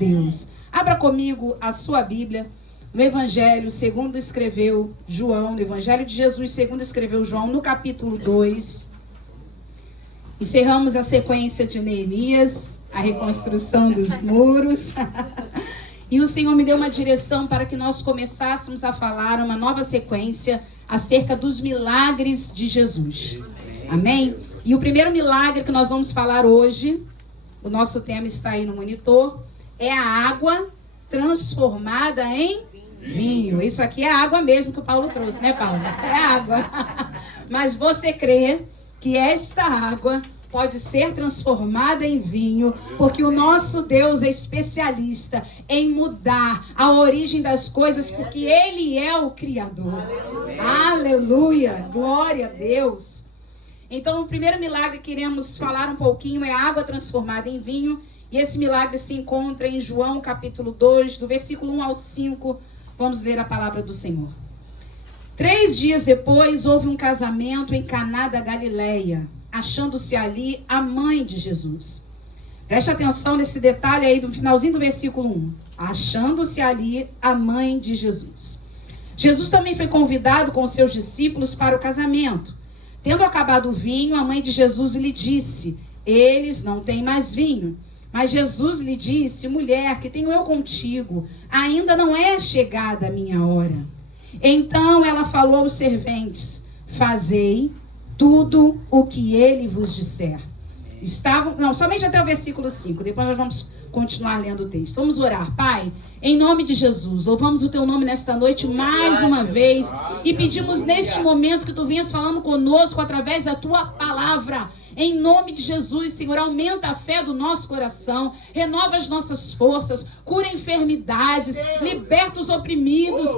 Deus. Abra comigo a sua Bíblia no Evangelho segundo escreveu João, no Evangelho de Jesus segundo escreveu João, no capítulo 2. Encerramos a sequência de Neemias, a reconstrução dos muros. E o Senhor me deu uma direção para que nós começássemos a falar uma nova sequência acerca dos milagres de Jesus. Amém? E o primeiro milagre que nós vamos falar hoje, o nosso tema está aí no monitor, é a água transformada em vinho. Isso aqui é a água mesmo que o Paulo trouxe, né, Paulo? É água. Mas você crê que esta água pode ser transformada em vinho, porque o nosso Deus é especialista em mudar a origem das coisas, porque Ele é o Criador. Aleluia! Glória a Deus! Então, o primeiro milagre que iremos falar um pouquinho é a água transformada em vinho, e esse milagre se encontra em João capítulo 2, do versículo 1 ao 5. Vamos ler a palavra do Senhor. 3 dias depois, houve um casamento em Caná da Galileia, achando-se ali a mãe de Jesus. Preste atenção nesse detalhe aí do finalzinho do versículo 1. Achando-se ali a mãe de Jesus. Jesus também foi convidado com seus discípulos para o casamento. Tendo acabado o vinho, a mãe de Jesus lhe disse: eles não têm mais vinho. Mas Jesus lhe disse: mulher, que tenho eu contigo? Ainda não é chegada a minha hora. Então ela falou aos serventes: fazei tudo o que ele vos disser. Somente até o versículo 5. Depois nós vamos continuar lendo o texto. Vamos orar. Pai, em nome de Jesus, louvamos o teu nome nesta noite mais uma vez e pedimos neste momento que tu venhas falando conosco através da tua palavra. Em nome de Jesus, Senhor, aumenta a fé do nosso coração, renova as nossas forças, cura enfermidades, liberta os oprimidos.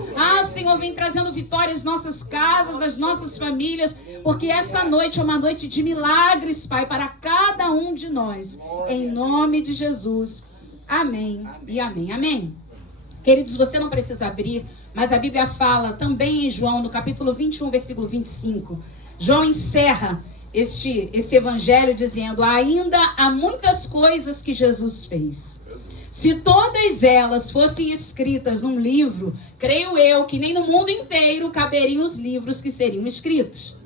Senhor, vem trazendo vitória às nossas casas, às nossas famílias, porque essa noite é uma noite de milagres, Pai, para cada um de nós. Em nome de Jesus. Amém e amém. Amém. Queridos, você não precisa abrir, mas a Bíblia fala também em João, no capítulo 21, versículo 25. João encerra esse evangelho dizendo: ainda há muitas coisas que Jesus fez. Se todas elas fossem escritas num livro, creio eu que nem no mundo inteiro caberiam os livros que seriam escritos.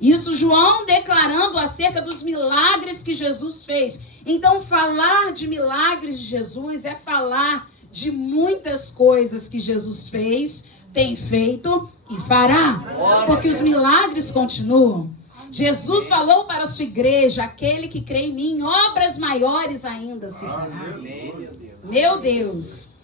Isso João declarando acerca dos milagres que Jesus fez. Então, falar de milagres de Jesus é falar de muitas coisas que Jesus fez, tem feito e fará. Porque os milagres continuam. Jesus falou para a sua igreja: aquele que crê em mim, obras maiores ainda se fará. Meu Deus.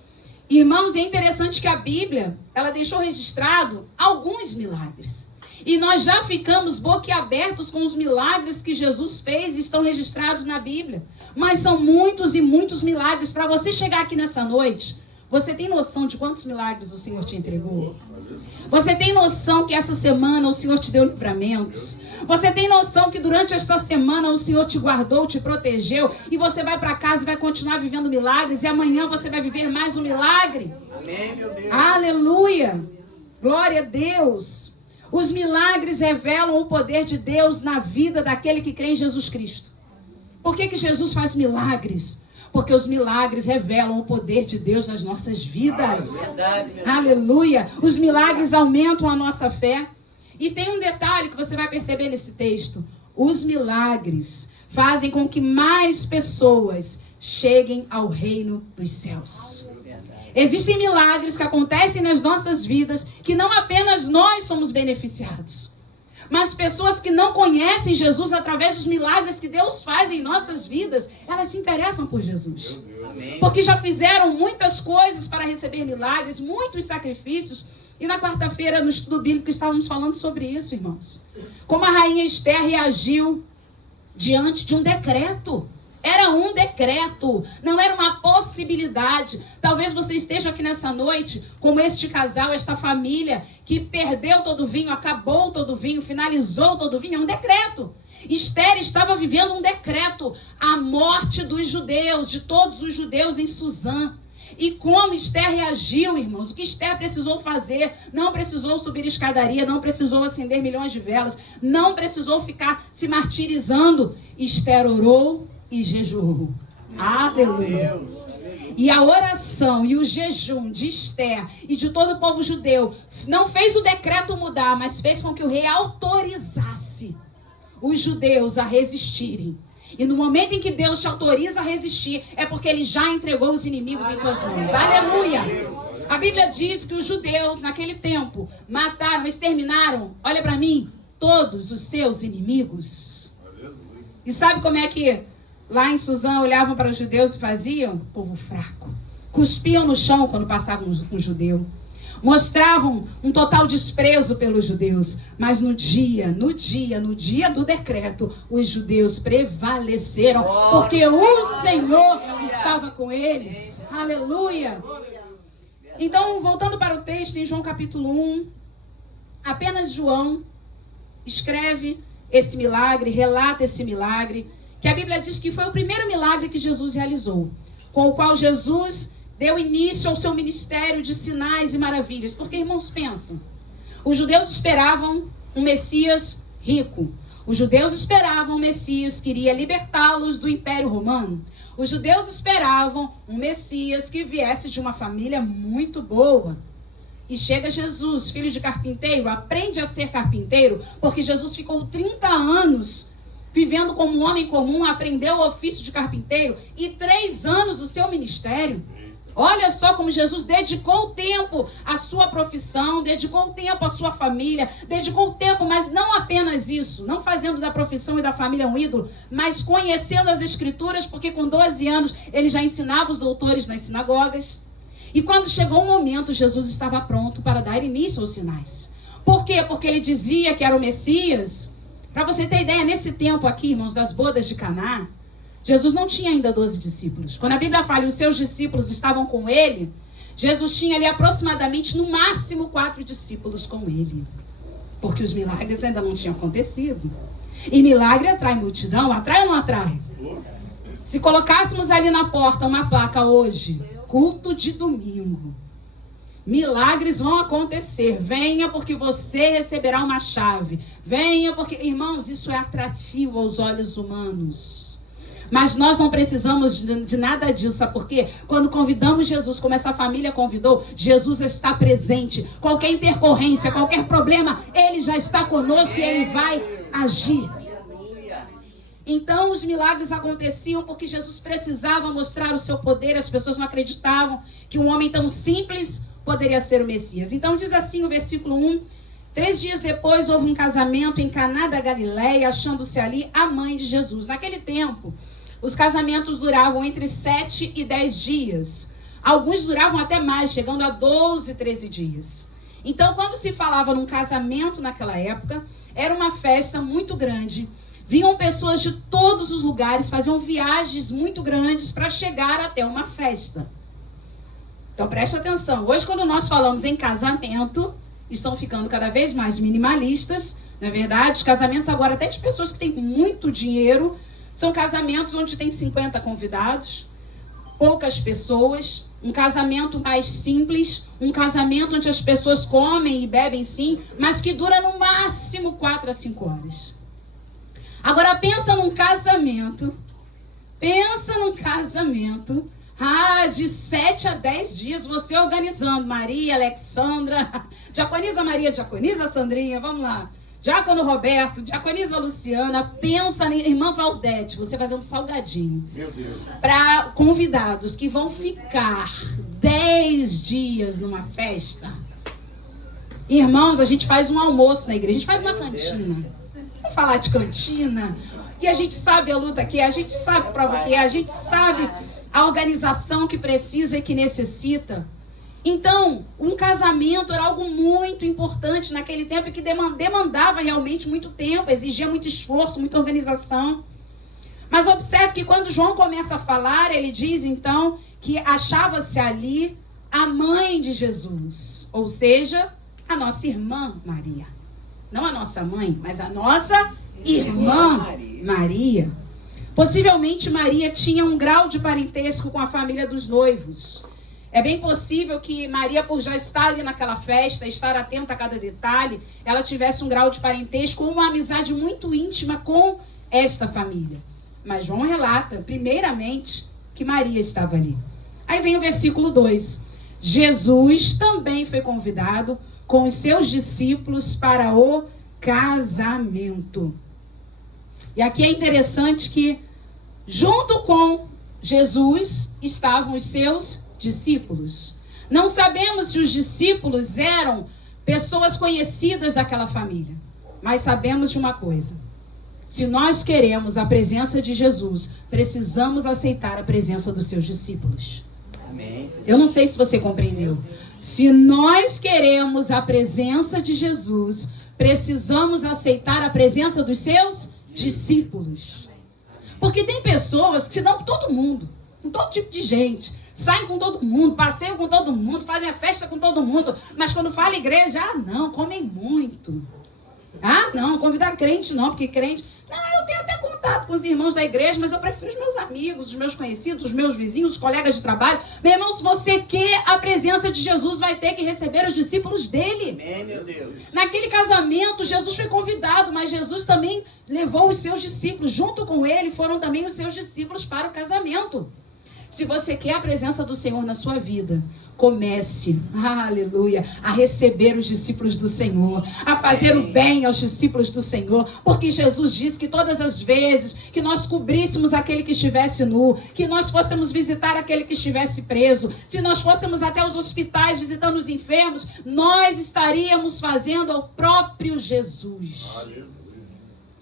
Irmãos, é interessante que a Bíblia, ela deixou registrado alguns milagres. E nós já ficamos boquiabertos com os milagres que Jesus fez e estão registrados na Bíblia. Mas são muitos e muitos milagres. Para você chegar aqui nessa noite, você tem noção de quantos milagres o Senhor te entregou? Você tem noção que essa semana o Senhor te deu livramentos? Você tem noção que durante esta semana o Senhor te guardou, te protegeu, e você vai para casa e vai continuar vivendo milagres, e amanhã você vai viver mais um milagre? Amém, meu Deus. Aleluia! Glória a Deus! Os milagres revelam o poder de Deus na vida daquele que crê em Jesus Cristo. Por que Jesus faz milagres? Porque os milagres revelam o poder de Deus nas nossas vidas. Aleluia! Os milagres aumentam a nossa fé. E tem um detalhe que você vai perceber nesse texto. Os milagres fazem com que mais pessoas cheguem ao reino dos céus. Existem milagres que acontecem nas nossas vidas que não apenas nós somos beneficiados, mas pessoas que não conhecem Jesus através dos milagres que Deus faz em nossas vidas, elas se interessam por Jesus. Porque já fizeram muitas coisas para receber milagres, muitos sacrifícios. E na quarta-feira, no estudo bíblico, estávamos falando sobre isso, irmãos. Como a rainha Esther reagiu diante de um decreto. Era um decreto, não era uma possibilidade. Talvez você esteja aqui nessa noite, como este casal, esta família, que perdeu todo o vinho, acabou todo o vinho, finalizou todo o vinho. É um decreto. Esther estava vivendo um decreto, a morte dos judeus, de todos os judeus em Suzã. E como Esther reagiu, irmãos? O que Esther precisou fazer? Não precisou subir escadaria, não precisou acender milhões de velas, não precisou ficar se martirizando. Esther orou e jejuou. Aleluia. E a oração e o jejum de Esther e de todo o povo judeu não fez o decreto mudar, mas fez com que o rei autorizasse os judeus a resistirem. E no momento em que Deus te autoriza a resistir, é porque Ele já entregou os inimigos em tuas mãos. Aleluia! A Bíblia diz que os judeus, naquele tempo, mataram, exterminaram, olha para mim, todos os seus inimigos. E sabe como é que lá em Suzã olhavam para os judeus e faziam? Povo fraco. Cuspiam no chão quando passavam um judeu. Mostravam um total desprezo pelos judeus. Mas no dia do decreto, os judeus prevaleceram. Porque o Senhor estava com eles. Aleluia! Então, voltando para o texto, em João capítulo 1, apenas João escreve esse milagre, relata esse milagre, que a Bíblia diz que foi o primeiro milagre que Jesus realizou, com o qual Jesus deu início ao seu ministério de sinais e maravilhas. Porque, irmãos, pensam, os judeus esperavam um Messias rico. Os judeus esperavam um Messias que iria libertá-los do Império Romano. Os judeus esperavam um Messias que viesse de uma família muito boa. E chega Jesus, filho de carpinteiro, aprende a ser carpinteiro, porque Jesus ficou 30 anos vivendo como um homem comum, aprendeu o ofício de carpinteiro, e 3 anos o seu ministério. Olha só como Jesus dedicou tempo à sua profissão, dedicou tempo à sua família, dedicou tempo, mas não apenas isso, não fazendo da profissão e da família um ídolo, mas conhecendo as Escrituras, porque com 12 anos ele já ensinava os doutores nas sinagogas. E quando chegou o momento, Jesus estava pronto para dar início aos sinais. Por quê? Porque ele dizia que era o Messias. Para você ter ideia, nesse tempo aqui, irmãos, das bodas de Caná, Jesus não tinha ainda 12 discípulos. Quando a Bíblia fala que os seus discípulos estavam com ele, Jesus tinha ali aproximadamente, no máximo, 4 discípulos com ele. Porque os milagres ainda não tinham acontecido. E milagre atrai multidão, atrai ou não atrai? Se colocássemos ali na porta uma placa hoje, culto de domingo, milagres vão acontecer. Venha porque você receberá uma chave. Venha porque, irmãos, isso é atrativo aos olhos humanos. Mas nós não precisamos de nada disso, sabe por quê? Quando convidamos Jesus, como essa família convidou, Jesus está presente. Qualquer intercorrência, qualquer problema, Ele já está conosco e Ele vai agir. Então os milagres aconteciam porque Jesus precisava mostrar o seu poder. As pessoas não acreditavam que um homem tão simples poderia ser o Messias. Então diz assim o versículo 1: 3 dias depois houve um casamento em Caná da Galileia, achando-se ali a mãe de Jesus. Naquele tempo, os casamentos duravam entre 7 e 10 dias. Alguns duravam até mais, chegando a 12, 13 dias. Então, quando se falava num casamento naquela época, era uma festa muito grande. Vinham pessoas de todos os lugares, faziam viagens muito grandes para chegar até uma festa. Então, preste atenção. Hoje, quando nós falamos em casamento, estão ficando cada vez mais minimalistas. Não é verdade? Os casamentos agora, até de pessoas que têm muito dinheiro, são casamentos onde tem 50 convidados, poucas pessoas, um casamento mais simples, um casamento onde as pessoas comem e bebem sim, mas que dura no máximo 4 a 5 horas. Agora pensa num casamento de 7 a 10 dias, você organizando, Maria, Alexandra, diaconisa Maria, diaconisa Sandrinha, vamos lá, diácono Roberto, diaconisa Luciana, pensa em irmã Valdete, você fazendo salgadinho, para convidados que vão ficar 10 dias numa festa. Irmãos, a gente faz um almoço na igreja, a gente faz uma cantina. Vamos falar de cantina, e a gente sabe a luta que é, a gente sabe a prova que é, a gente sabe a organização que precisa e que necessita. Então, um casamento era algo muito importante naquele tempo e que demandava realmente muito tempo, exigia muito esforço, muita organização. Mas observe que quando João começa a falar, ele diz então que achava-se ali a mãe de Jesus, ou seja, a nossa irmã Maria. Não a nossa mãe, mas a nossa irmã Maria. Possivelmente Maria tinha um grau de parentesco com a família dos noivos. É bem possível que Maria, por já estar ali naquela festa, estar atenta a cada detalhe, ela tivesse um grau de parentesco, uma amizade muito íntima com esta família. Mas João relata, primeiramente, que Maria estava ali. Aí vem o versículo 2. Jesus também foi convidado com os seus discípulos para o casamento. E aqui é interessante que, junto com Jesus, estavam os seus discípulos. Não sabemos se os discípulos eram pessoas conhecidas daquela família, mas sabemos de uma coisa: se nós queremos a presença de Jesus, precisamos aceitar a presença dos seus discípulos. Amém. Eu não sei se você compreendeu. Se nós queremos a presença de Jesus, precisamos aceitar a presença dos seus discípulos. Porque tem pessoas que se dão com todo mundo, com todo tipo de gente, saem com todo mundo, passeiam com todo mundo, fazem a festa com todo mundo, mas quando fala igreja, não, comem muito. Não, convidar crente não, porque crente... Não, eu tenho até contato com os irmãos da igreja, mas eu prefiro os meus amigos, os meus conhecidos, os meus vizinhos, os colegas de trabalho. Meu irmão, se você quer a presença de Jesus, vai ter que receber os discípulos dele. Amém, meu Deus. Naquele casamento, Jesus foi convidado, mas Jesus também levou os seus discípulos. Junto com ele, foram também os seus discípulos para o casamento. Se você quer a presença do Senhor na sua vida, comece, aleluia, a receber os discípulos do Senhor, a fazer o bem aos discípulos do Senhor, porque Jesus disse que todas as vezes que nós cobríssemos aquele que estivesse nu, que nós fôssemos visitar aquele que estivesse preso, se nós fôssemos até os hospitais visitando os enfermos, nós estaríamos fazendo ao próprio Jesus. Aleluia.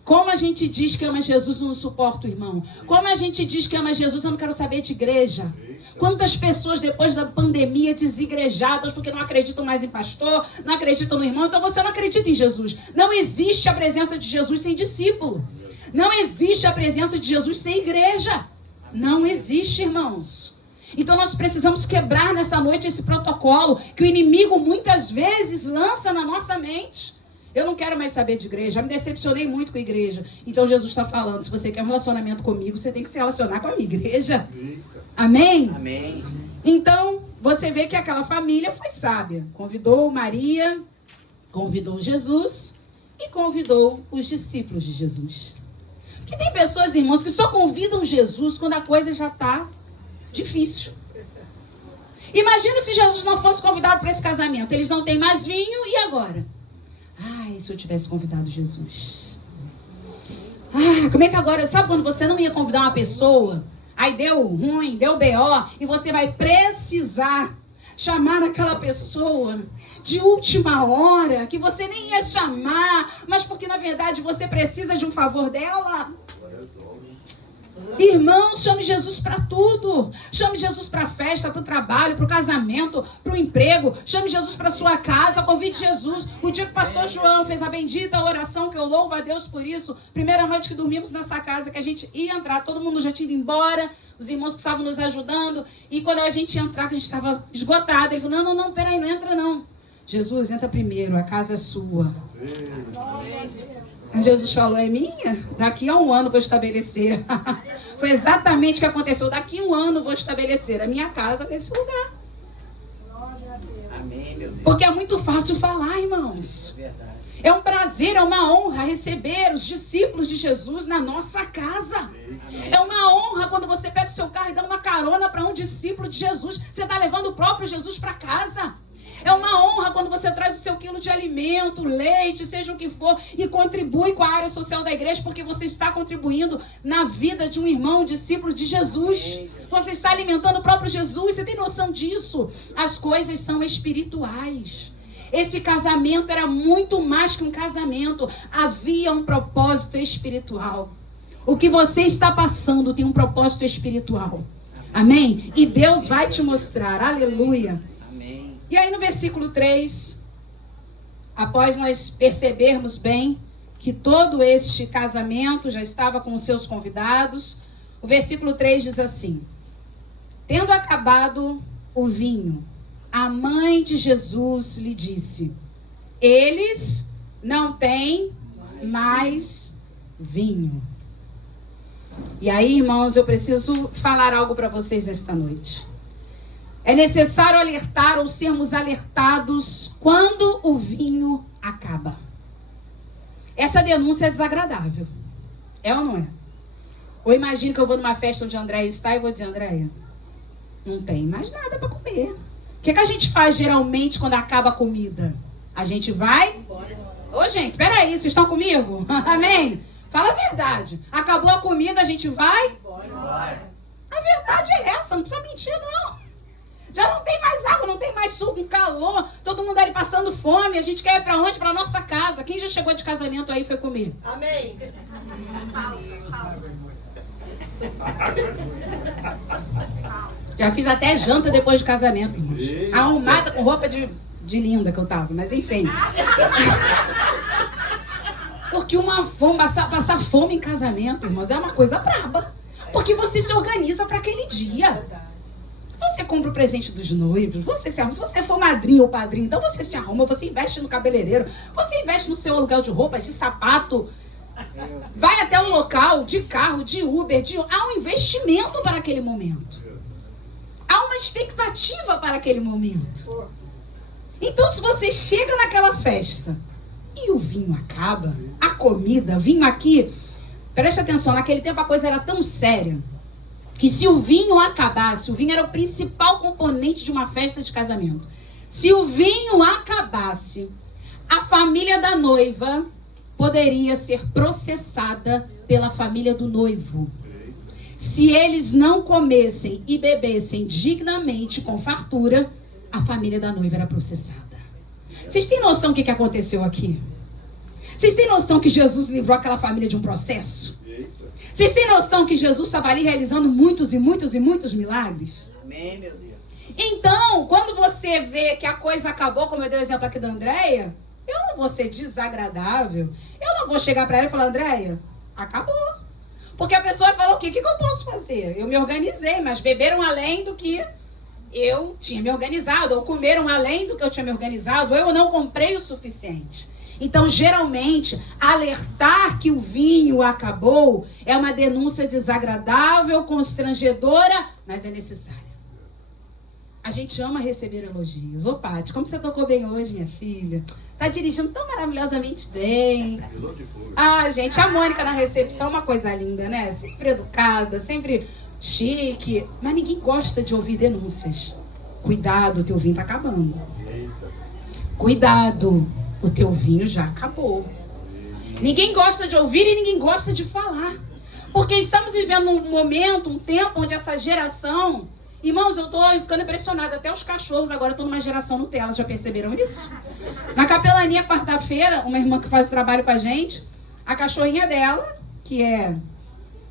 Como a gente diz que ama Jesus, eu não suporto, irmão. Como a gente diz que ama Jesus, eu não quero saber de igreja. Quantas pessoas depois da pandemia desigrejadas, porque não acreditam mais em pastor, não acreditam no irmão, então você não acredita em Jesus. Não existe a presença de Jesus sem discípulo. Não existe a presença de Jesus sem igreja. Não existe, irmãos. Então nós precisamos quebrar nessa noite esse protocolo que o inimigo muitas vezes lança na nossa mente. Eu não quero mais saber de igreja, já me decepcionei muito com a igreja. Então Jesus está falando, se você quer um relacionamento comigo, você tem que se relacionar com a minha igreja. Amém? Amém. Então, você vê que aquela família foi sábia. Convidou Maria, convidou Jesus e convidou os discípulos de Jesus. Porque tem pessoas, irmãos, que só convidam Jesus quando a coisa já está difícil. Imagina se Jesus não fosse convidado para esse casamento. Eles não têm mais vinho, e agora? Ai, se eu tivesse convidado Jesus. Como é que agora... Sabe quando você não ia convidar uma pessoa, aí deu ruim, deu BO, e você vai precisar chamar aquela pessoa de última hora, que você nem ia chamar, mas porque na verdade você precisa de um favor dela? Irmãos, chame Jesus para tudo. Chame Jesus para a festa, para o trabalho, para o casamento, para o emprego. Chame Jesus para a sua casa, convide Jesus. O dia que o pastor João fez a bendita oração, que eu louvo a Deus por isso, primeira noite que dormimos nessa casa, que a gente ia entrar, todo mundo já tinha ido embora, os irmãos que estavam nos ajudando, e quando a gente ia entrar, que a gente estava esgotado, ele falou, não, peraí, não entra não. Jesus, entra primeiro, a casa é sua. Jesus falou, é minha? Daqui a um ano vou estabelecer. Foi exatamente o que aconteceu. Daqui a um ano vou estabelecer a minha casa nesse lugar. Amém, meu Deus. Porque é muito fácil falar, irmãos. É um prazer, é uma honra receber os discípulos de Jesus na nossa casa. É uma honra quando você pega o seu carro e dá uma carona para um discípulo de Jesus. Você está levando o próprio Jesus para casa. É uma honra quando você traz o seu quilo de alimento, leite, seja o que for, e contribui com a área social da igreja, porque você está contribuindo na vida de um irmão, um discípulo de Jesus. Você está alimentando o próprio Jesus, você tem noção disso? As coisas são espirituais. Esse casamento era muito mais que um casamento. Havia um propósito espiritual. O que você está passando tem um propósito espiritual. Amém? E Deus vai te mostrar. Aleluia. E aí no versículo 3, após nós percebermos bem que todo este casamento já estava com os seus convidados, o versículo 3 diz assim: tendo acabado o vinho, a mãe de Jesus lhe disse, eles não têm mais vinho. E aí, irmãos, eu preciso falar algo para vocês esta noite. É necessário alertar ou sermos alertados quando o vinho acaba. Essa denúncia é desagradável. É ou não é? Ou imagine que eu vou numa festa onde a Andréia está e vou dizer, Andréia, não tem mais nada para comer. O que a gente faz geralmente quando acaba a comida? A gente vai... Ô, gente, peraí, vocês estão comigo? Amém? Fala a verdade. Acabou a comida, a gente vai? Embora. A verdade é essa, não precisa mentir, não. Já não tem mais água, não tem mais suco, um calor, todo mundo ali passando fome. A gente quer ir pra onde? Pra nossa casa. Quem já chegou de casamento aí foi comer? Amém. Já fiz até janta depois de casamento, irmãos. Arrumada com roupa de linda que eu tava, mas enfim. Porque passar fome em casamento, irmãos, é uma coisa braba. Porque você se organiza para aquele dia. Você compra o presente dos noivos, você se arruma. Se você for madrinha ou padrinho, então você se arruma, você investe no cabeleireiro, você investe no seu aluguel de roupa, de sapato. Vai até o local, de carro, de Uber, há um investimento para aquele momento. Há uma expectativa para aquele momento. Então, se você chega naquela festa e o vinho acaba, a comida, vinho aqui, preste atenção, naquele tempo a coisa era tão séria que se o vinho acabasse, o vinho era o principal componente de uma festa de casamento. Se o vinho acabasse, a família da noiva poderia ser processada pela família do noivo. Se eles não comessem e bebessem dignamente, com fartura, a família da noiva era processada. Vocês têm noção do que aconteceu aqui? Vocês têm noção que Jesus livrou aquela família de um processo? Vocês têm noção que Jesus estava ali realizando muitos e muitos e muitos milagres? Amém, meu Deus. Então, quando você vê que a coisa acabou, como eu dei o exemplo aqui da Andréia, eu não vou ser desagradável. Eu não vou chegar para ela e falar, Andréia, acabou. Porque a pessoa vai falar, o quê? O que eu posso fazer? Eu me organizei, mas beberam além do que eu tinha me organizado, ou comeram além do que eu tinha me organizado, ou eu não comprei o suficiente. Então, geralmente, alertar que o vinho acabou é uma denúncia desagradável, constrangedora, mas é necessária. A gente ama receber elogios. Ô, Paty, como você tocou bem hoje, minha filha? Tá dirigindo tão maravilhosamente bem. Ah, gente, a Mônica na recepção é uma coisa linda, né? Sempre educada, sempre chique. Mas ninguém gosta de ouvir denúncias. Cuidado, o teu vinho tá acabando. Cuidado, o teu vinho já acabou. Ninguém gosta de ouvir e ninguém gosta de falar. Porque estamos vivendo um momento, um tempo onde essa geração... Irmãos, eu tô ficando impressionada. Até os cachorros agora estão numa geração Nutella. Já perceberam isso? Na capelania, quarta-feira, uma irmã que faz trabalho com a gente, a cachorrinha dela, que é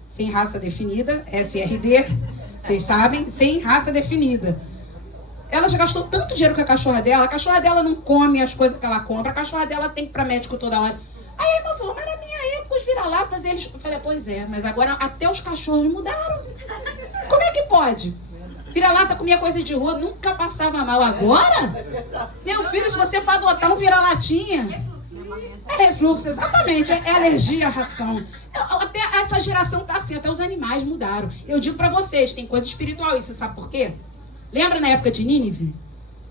sem raça definida, SRD, vocês sabem, sem raça definida. Ela já gastou tanto dinheiro com a cachorra dela não come as coisas que ela compra, a cachorra dela tem que ir para médico toda hora. Aí a irmã falou, mas na minha época os vira-latas, eles... Eu falei, pois é, mas agora até os cachorros mudaram. Como é que pode? Vira-lata comia coisa de rua, nunca passava mal. Agora? Meu filho, se você for adotar um vira-latinha... É refluxo, exatamente. É alergia à ração. Até essa geração tá assim, até os animais mudaram. Eu digo pra vocês, tem coisa espiritual isso, sabe por quê? Lembra na época de Nínive?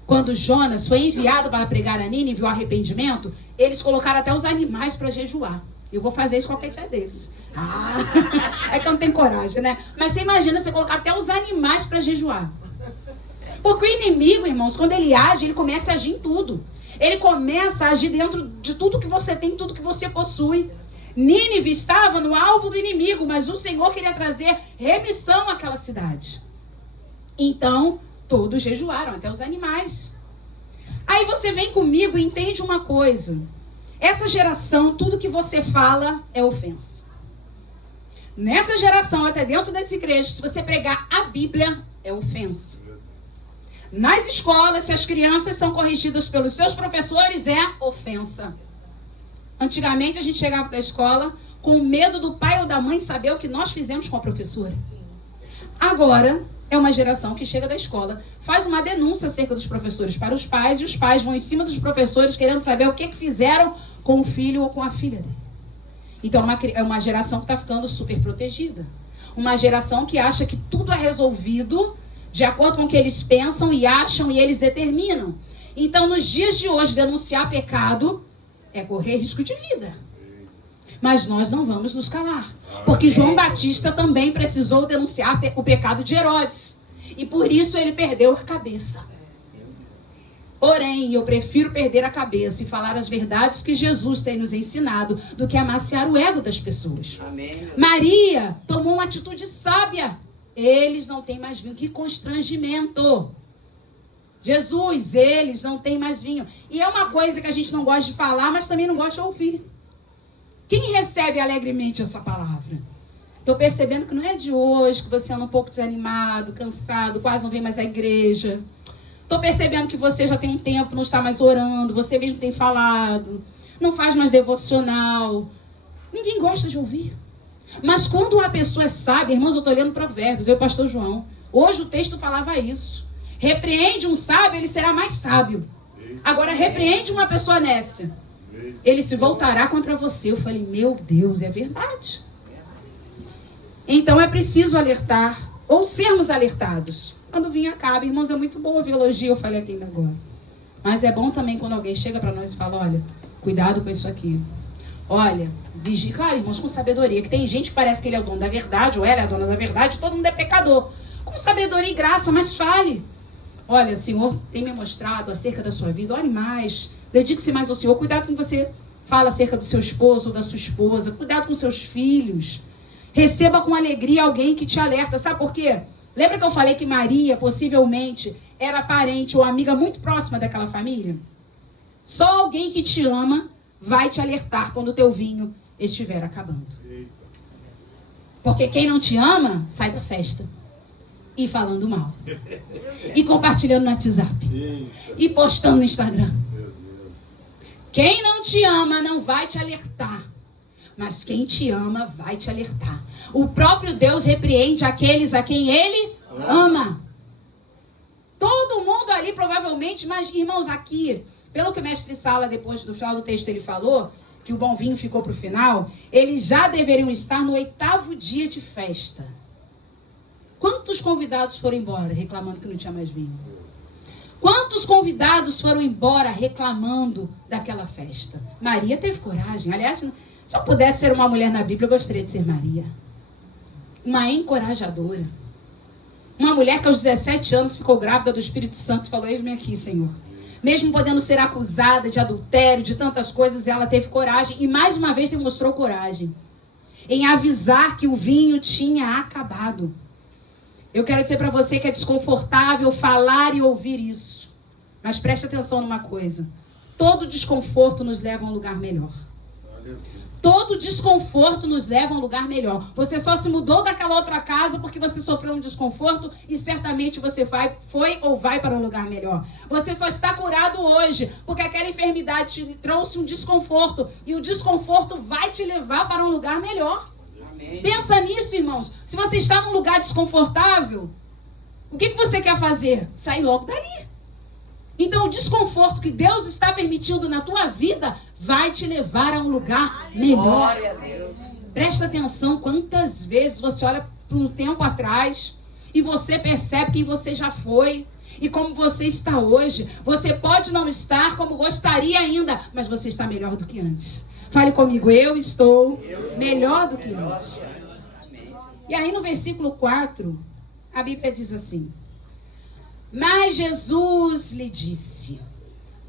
Quando Jonas foi enviado para pregar a Nínive o arrependimento, eles colocaram até os animais para jejuar. Eu vou fazer isso qualquer dia desses. Ah, é que eu não tenho coragem, né? Mas você imagina você colocar até os animais para jejuar. Porque o inimigo, irmãos, quando ele age, ele começa a agir em tudo. Ele começa a agir dentro de tudo que você tem, tudo que você possui. Nínive estava no alvo do inimigo, mas o Senhor queria trazer remissão àquela cidade. Então, todos jejuaram, até os animais. Aí você vem comigo e entende uma coisa. Essa geração, tudo que você fala é ofensa. Nessa geração, até dentro dessa igreja, se você pregar a Bíblia, é ofensa. Nas escolas, se as crianças são corrigidas pelos seus professores, é ofensa. Antigamente, a gente chegava da escola com medo do pai ou da mãe saber o que nós fizemos com a professora. Agora, é uma geração que chega da escola, faz uma denúncia acerca dos professores para os pais, e os pais vão em cima dos professores querendo saber o que fizeram com o filho ou com a filha dele. Então, é uma geração que está ficando super protegida. Uma geração que acha que tudo é resolvido de acordo com o que eles pensam e acham e eles determinam. Então, nos dias de hoje, denunciar pecado é correr risco de vida. Mas nós não vamos nos calar. Porque João Batista também precisou denunciar o pecado de Herodes. E por isso ele perdeu a cabeça. Porém, eu prefiro perder a cabeça e falar as verdades que Jesus tem nos ensinado do que amaciar o ego das pessoas. Amém. Maria tomou uma atitude sábia. Eles não têm mais vinho. Que constrangimento. Jesus, eles não têm mais vinho. E é uma coisa que a gente não gosta de falar, mas também não gosta de ouvir. Quem recebe alegremente essa palavra? Estou percebendo que não é de hoje, que você anda um pouco desanimado, cansado, quase não vem mais à igreja. Estou percebendo que você já tem um tempo, não está mais orando, você mesmo tem falado, não faz mais devocional. Ninguém gosta de ouvir. Mas quando uma pessoa é sábia, irmãos, eu estou lendo Provérbios, eu e o pastor João. Hoje o texto falava isso. Repreende um sábio, ele será mais sábio. Agora, repreende uma pessoa nécia, ele se voltará contra você. Eu falei, meu Deus, é verdade. Então é preciso alertar, ou sermos alertados. Quando o vinho acaba, irmãos, é muito bom ouvir elogio, eu falei aqui ainda agora. Mas é bom também quando alguém chega para nós e fala, olha, cuidado com isso aqui. Olha, vigia, claro, irmãos, com sabedoria, que tem gente que parece que ele é o dono da verdade, ou ela é a dona da verdade, todo mundo é pecador. Com sabedoria e graça, mas fale. Olha, o Senhor tem me mostrado acerca da sua vida, ore mais, dedique-se mais ao Senhor, cuidado com o que você fala acerca do seu esposo ou da sua esposa, cuidado com seus filhos. Receba com alegria alguém que te alerta, sabe por quê? Lembra que eu falei que Maria, possivelmente, era parente ou amiga muito próxima daquela família? Só alguém que te ama vai te alertar quando o teu vinho estiver acabando. Porque quem não te ama, sai da festa. E falando mal. E compartilhando no WhatsApp. E postando no Instagram. Quem não te ama não vai te alertar. Mas quem te ama vai te alertar. O próprio Deus repreende aqueles a quem Ele ama. Todo mundo ali provavelmente, mas irmãos, aqui, pelo que o mestre Sala, depois do final do texto, ele falou, que o bom vinho ficou para o final, eles já deveriam estar no 8º dia de festa. Quantos convidados foram embora reclamando que não tinha mais vinho? Quantos convidados foram embora reclamando daquela festa? Maria teve coragem. Aliás, se eu pudesse ser uma mulher na Bíblia, eu gostaria de ser Maria. Uma encorajadora. Uma mulher que aos 17 anos ficou grávida do Espírito Santo e falou, eis-me aqui, Senhor. Mesmo podendo ser acusada de adultério, de tantas coisas, ela teve coragem. E mais uma vez demonstrou coragem. Em avisar que o vinho tinha acabado. Eu quero dizer para você que é desconfortável falar e ouvir isso. Mas preste atenção numa coisa. Todo desconforto nos leva a um lugar melhor. Todo desconforto nos leva a um lugar melhor. Você só se mudou daquela outra casa porque você sofreu um desconforto e certamente você foi ou vai para um lugar melhor. Você só está curado hoje porque aquela enfermidade te trouxe um desconforto e o desconforto vai te levar para um lugar melhor. Amém. Pensa nisso, irmãos. Se você está num lugar desconfortável, o que você quer fazer? Sair logo dali. Então o desconforto que Deus está permitindo na tua vida vai te levar a um lugar melhor. Presta atenção quantas vezes você olha para um tempo atrás e você percebe quem você já foi e como você está hoje. Você pode não estar como gostaria ainda, mas você está melhor do que antes. Fale comigo, eu estou melhor do que antes. E aí no versículo 4, a Bíblia diz assim: mas Jesus lhe disse,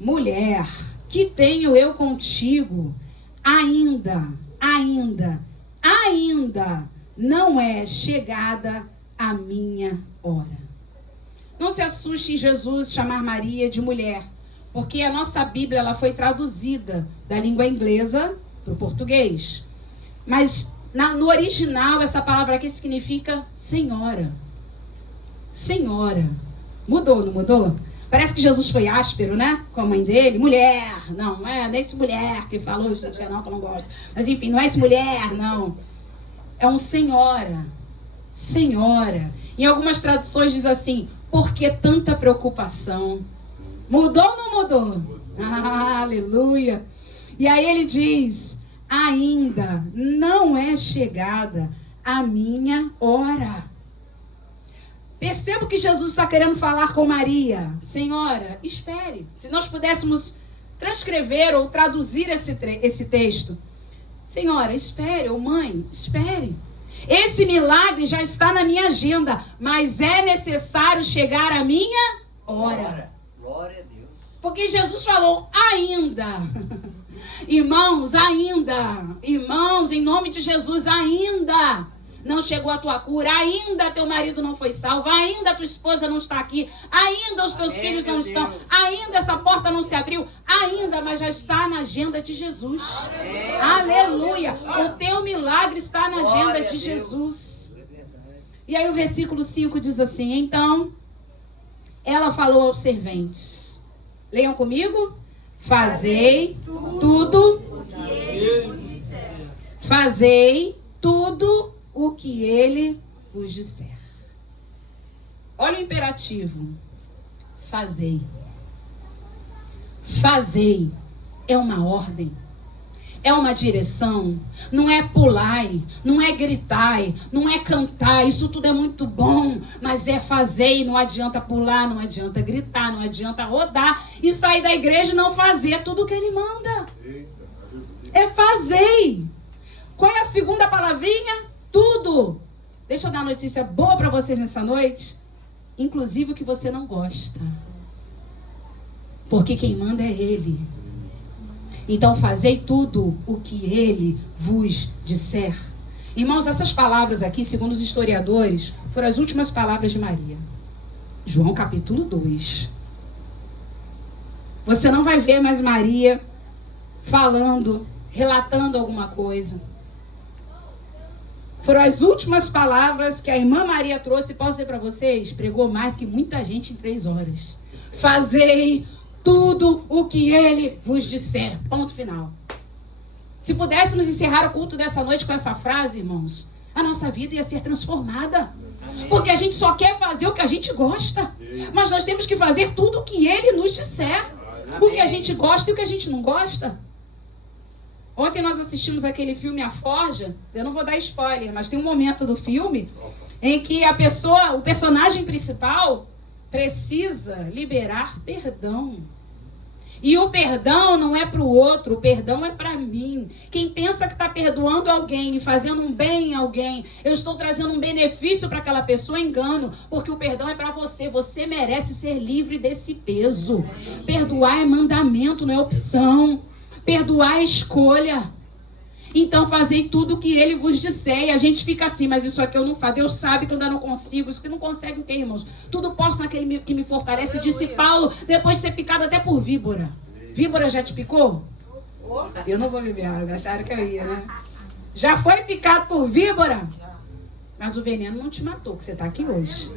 mulher, que tenho eu contigo? Ainda não é chegada a minha hora. Não se assuste em Jesus chamar Maria de mulher, porque a nossa Bíblia ela foi traduzida da língua inglesa para o português. Mas no original, essa palavra aqui significa senhora. Senhora. Mudou, não mudou? Parece que Jesus foi áspero, né? Com a mãe dele. Mulher. Não é esse mulher que falou, gente, não, que eu não gosto. Mas enfim, não é esse mulher, não. É um senhora. Senhora. Em algumas traduções diz assim, por que tanta preocupação? Mudou ou não mudou? Ah, aleluia. E aí ele diz, ainda não é chegada a minha hora. Perceba que Jesus está querendo falar com Maria. Senhora, espere. Se nós pudéssemos transcrever ou traduzir esse texto, Senhora, espere, ou mãe, espere. Esse milagre já está na minha agenda, mas é necessário chegar à minha hora. Glória a Deus. Porque Jesus falou, ainda. Irmãos, ainda. Irmãos, em nome de Jesus, ainda. Não chegou a tua cura, ainda teu marido não foi salvo, ainda a tua esposa não está aqui, ainda os teus filhos não estão, ainda essa porta não se abriu, ainda, mas já está na agenda de Jesus. Aleluia! O teu milagre está na agenda de Jesus. E aí o versículo 5 diz assim, então, ela falou aos serventes, leiam comigo, fazei tudo, fazei tudo o que ele vos disser. Olha o imperativo. Fazei. Fazei. É uma ordem. É uma direção. Não é pulai. Não é gritai. Não é cantar. Isso tudo é muito bom. Mas é fazer. Não adianta pular. Não adianta gritar. Não adianta rodar. E sair da igreja e não fazer tudo o que ele manda. É fazer. Qual é a segunda palavrinha? Tudo. Deixa eu dar uma notícia boa para vocês nessa noite. Inclusive o que você não gosta. Porque quem manda é Ele. Então fazei tudo o que Ele vos disser. Irmãos, essas palavras aqui, segundo os historiadores, foram as últimas palavras de Maria. João capítulo 2. Você não vai ver mais Maria falando, relatando alguma coisa. Foram as últimas palavras que a irmã Maria trouxe. Posso dizer para vocês? Pregou mais do que muita gente em 3 horas. Fazei tudo o que ele vos disser. Ponto final. Se pudéssemos encerrar o culto dessa noite com essa frase, irmãos, a nossa vida ia ser transformada. Porque a gente só quer fazer o que a gente gosta. Mas nós temos que fazer tudo o que ele nos disser. O que a gente gosta e o que a gente não gosta. Ontem nós assistimos aquele filme A Forja. Eu não vou dar spoiler, mas tem um momento do filme em que o personagem principal precisa liberar perdão. E o perdão não é para o outro, o perdão é para mim. Quem pensa que está perdoando alguém e fazendo um bem a alguém, eu estou trazendo um benefício para aquela pessoa, engano, porque o perdão é para você. Você merece ser livre desse peso. Perdoar é mandamento, não é opção. Perdoar é escolha. Então fazei tudo o que ele vos disser. E a gente fica assim, mas isso aqui eu não faço. Deus sabe que eu ainda não consigo. Isso que não consegue o quê, irmãos? Tudo posso naquele que me fortalece. Disse Paulo, depois de ser picado até por víbora. Víbora já te picou? Eu não vou beber água, acharam que eu ia, né? Já foi picado por víbora? Mas o veneno não te matou, que você está aqui hoje.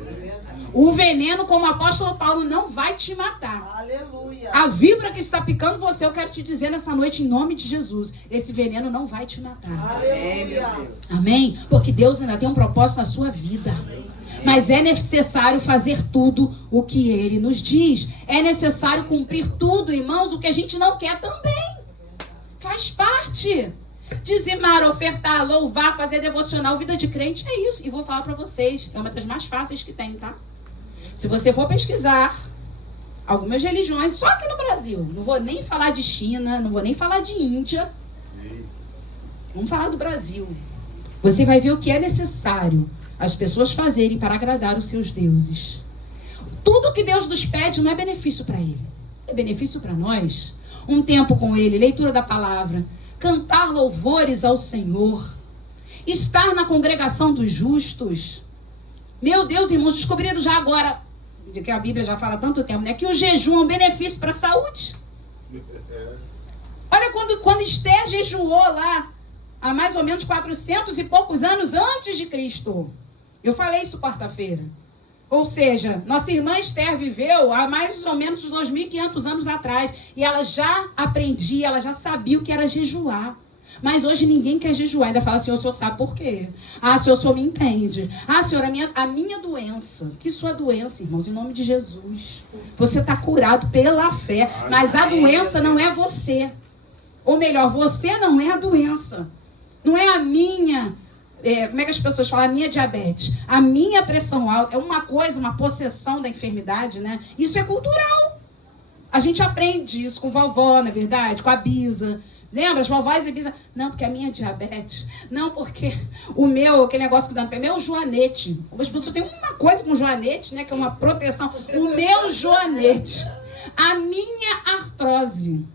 O veneno, como o apóstolo Paulo, não vai te matar. Aleluia. A víbora que está picando você, eu quero te dizer nessa noite, em nome de Jesus, esse veneno não vai te matar. Aleluia. Amém? Porque Deus ainda tem um propósito na sua vida. Mas é necessário fazer tudo o que Ele nos diz. É necessário cumprir tudo, irmãos, o que a gente não quer também. Faz parte. Dizimar, ofertar, louvar, fazer devocional, vida de crente, é isso. E vou falar para vocês, é uma das mais fáceis que tem, tá? Se você for pesquisar algumas religiões, só aqui no Brasil, não vou nem falar de China, não vou nem falar de Índia, vamos falar do Brasil. Você vai ver o que é necessário as pessoas fazerem para agradar os seus deuses. Tudo que Deus nos pede não é benefício para Ele, é benefício para nós. Um tempo com Ele, leitura da palavra, cantar louvores ao Senhor, estar na congregação dos justos. Meu Deus, irmãos, descobriram já agora, de que a Bíblia já fala há tanto tempo, né? Que o jejum é um benefício para a saúde. Olha quando Esther jejuou lá, há mais ou menos 400 e poucos anos antes de Cristo. Eu falei isso quarta-feira. Ou seja, nossa irmã Esther viveu há mais ou menos 2.500 anos atrás. E ela já aprendia, ela já sabia o que era jejuar. Mas hoje ninguém quer jejuar. Ainda fala assim, o senhor sabe por quê? Ah, o senhor me entende. Ah, senhor, a minha doença. Que sua doença, irmãos, em nome de Jesus. Você está curado pela fé. Mas a doença não é você. Ou melhor, você não é a doença. Não é a minha... como é que as pessoas falam? A minha diabetes. A minha pressão alta é uma coisa, uma possessão da enfermidade, né? Isso é cultural. A gente aprende isso com vovó, na verdade, com a bisa. Lembra? As vovós e bisavós. Não, porque a minha é diabetes. Não, porque o meu, aquele negócio que dá no pé, meu joanete. As pessoas têm uma coisa com joanete, né? Que é uma proteção. O meu joanete. A minha artrose.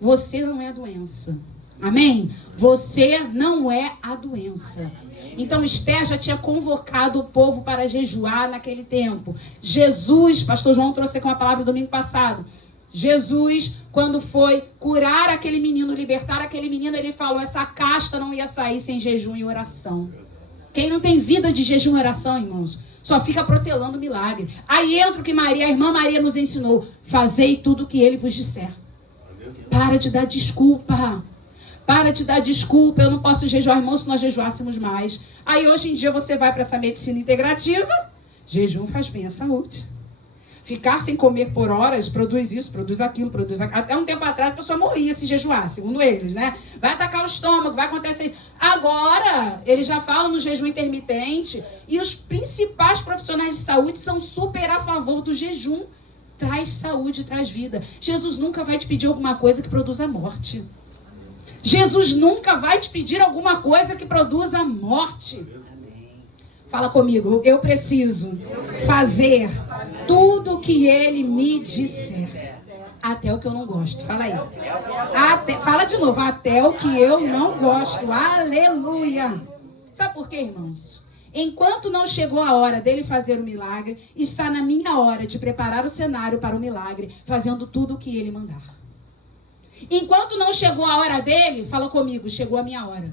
Você não é a doença. Amém? Você não é a doença. Então Esther já tinha convocado o povo para jejuar naquele tempo. Jesus, pastor João trouxe aqui uma palavra domingo passado. Jesus, quando foi curar aquele menino, libertar aquele menino, ele falou, essa casta não ia sair sem jejum e oração. Quem não tem vida de jejum e oração, irmãos, só fica protelando milagre. Aí entra o que Maria, a irmã Maria nos ensinou. Fazei tudo o que ele vos disser. Para de dar desculpa. Para de dar desculpa, eu não posso jejuar, irmão, se nós jejuássemos mais. Aí hoje em dia você vai para essa medicina integrativa, jejum faz bem à saúde. Ficar sem comer por horas produz isso, produz aquilo, produz aquilo. Até um tempo atrás a pessoa morria se jejuar, segundo eles, né? Vai atacar o estômago, vai acontecer isso. Agora, eles já falam no jejum intermitente e os principais profissionais de saúde são super a favor do jejum. Traz saúde, traz vida. Jesus nunca vai te pedir alguma coisa que produza morte. Jesus nunca vai te pedir alguma coisa que produza morte. Fala comigo, eu preciso fazer tudo o que ele me disser. Até o que eu não gosto. Fala aí. Fala de novo, até o que eu não gosto. Aleluia. Sabe por quê, irmãos? Enquanto não chegou a hora dele fazer o milagre, está na minha hora de preparar o cenário para o milagre, fazendo tudo o que ele mandar. Enquanto não chegou a hora dele, fala comigo, chegou a minha hora.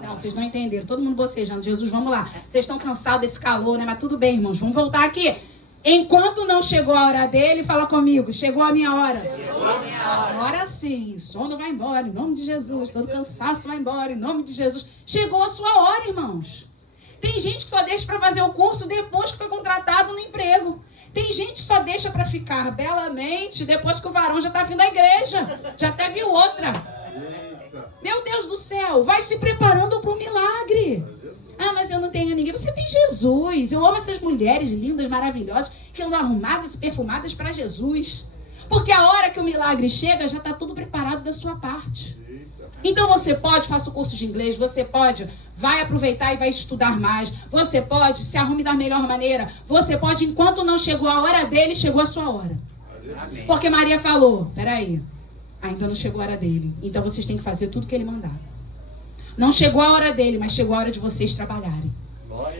Não, vocês não entenderam. Todo mundo bocejando. Jesus, vamos lá. Vocês estão cansados desse calor, né? Mas tudo bem, irmãos. Vamos voltar aqui. Enquanto não chegou a hora dele, fala comigo. Chegou a minha hora. Chegou a minha hora. Agora sim. O sono vai embora, em nome de Jesus. Todo cansaço vai embora, em nome de Jesus. Chegou a sua hora, irmãos. Tem gente que só deixa para fazer o curso depois que foi contratado no emprego. Tem gente que só deixa para ficar belamente depois que o varão já está vindo à igreja. Já até viu outra. Meu Deus do céu, vai se preparando para o milagre. Ah, mas eu não tenho ninguém. Você tem Jesus. Eu amo essas mulheres lindas, maravilhosas, que andam arrumadas e perfumadas para Jesus. Porque a hora que o milagre chega, já está tudo preparado da sua parte. Então você pode, faça o curso de inglês, você pode, vai aproveitar e vai estudar mais. Você pode, se arrume da melhor maneira. Você pode, enquanto não chegou a hora dele, chegou a sua hora. Amém. Porque Maria falou, peraí, ainda não chegou a hora dele. Então vocês têm que fazer tudo que ele mandar. Não chegou a hora dele, mas chegou a hora de vocês trabalharem.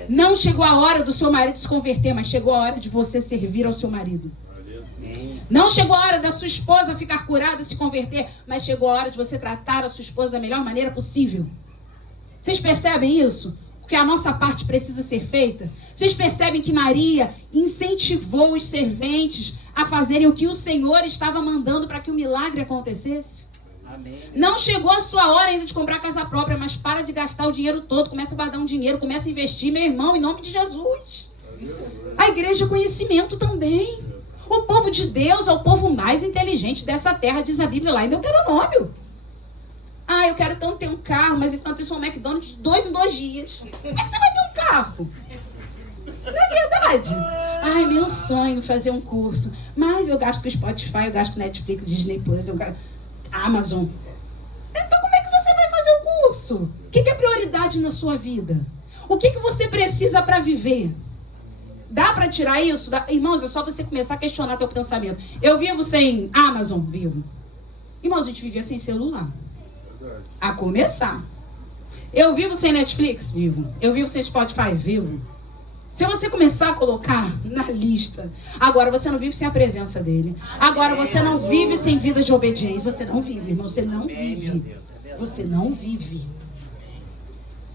Não chegou a hora do seu marido se converter, mas chegou a hora de você servir ao seu marido. Não chegou a hora da sua esposa ficar curada, se converter, mas chegou a hora de você tratar a sua esposa da melhor maneira possível. Vocês percebem isso? Porque a nossa parte precisa ser feita. Vocês percebem que Maria incentivou os serventes a fazerem o que o Senhor estava mandando para que o milagre acontecesse? Amém. Não chegou a sua hora ainda de comprar casa própria, mas para de gastar o dinheiro todo, começa a guardar um dinheiro, começa a investir, meu irmão, em nome de Jesus. A igreja é conhecimento também. O povo de Deus é o povo mais inteligente dessa terra, diz a Bíblia lá em Deuteronômio. Ah, eu quero tanto ter um carro, mas enquanto isso é um McDonald's de 2 em 2 dias. Como é que você vai ter um carro? Não é verdade? Ai, meu sonho fazer um curso. Mas eu gasto com Spotify, eu gasto com Netflix, Disney Plus, eu gasto Amazon. Então como é que você vai fazer o curso? O que é prioridade na sua vida? O que você precisa para viver? Dá para tirar isso? Irmãos, é só você começar a questionar teu pensamento. Eu vivo sem Amazon? Vivo. Irmãos, a gente vivia sem celular. A começar. Eu vivo sem Netflix? Vivo. Eu vivo sem Spotify? Vivo. Se você começar a colocar na lista, agora você não vive sem a presença dele. Agora você não vive sem vida de obediência. Você não vive, irmão. Você não vive. Você não vive.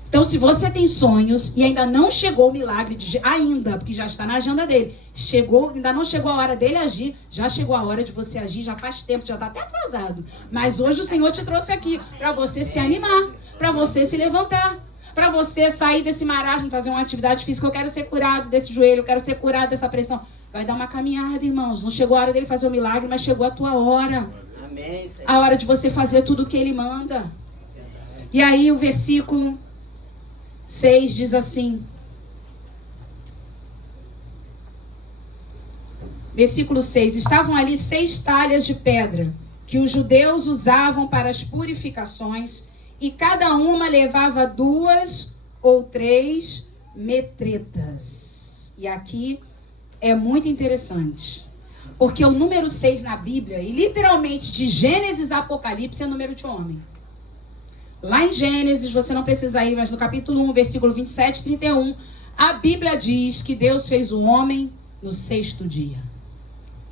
Então, se você tem sonhos e ainda não chegou o milagre, ainda, porque já está na agenda dele, ainda não chegou a hora dele agir, já chegou a hora de você agir, já faz tempo, já está até atrasado. Mas hoje o Senhor te trouxe aqui para você se animar, para você se levantar, para você sair desse marasmo, fazer uma atividade física. Eu quero ser curado desse joelho, eu quero ser curado dessa pressão. Vai dar uma caminhada, irmãos. Não chegou a hora dele fazer o milagre, mas chegou a tua hora. Amém. A hora de você fazer tudo o que ele manda. E aí o versículo 6 diz assim, versículo 6, estavam ali 6 talhas de pedra, que os judeus usavam para as purificações, e cada uma levava 2 ou 3 metretas. E aqui é muito interessante, porque o número 6 na Bíblia, e literalmente de Gênesis a Apocalipse, é número de homem. Lá em Gênesis, você não precisa ir, mas no capítulo 1, versículo 27 e 31, a Bíblia diz que Deus fez o homem no 6º dia.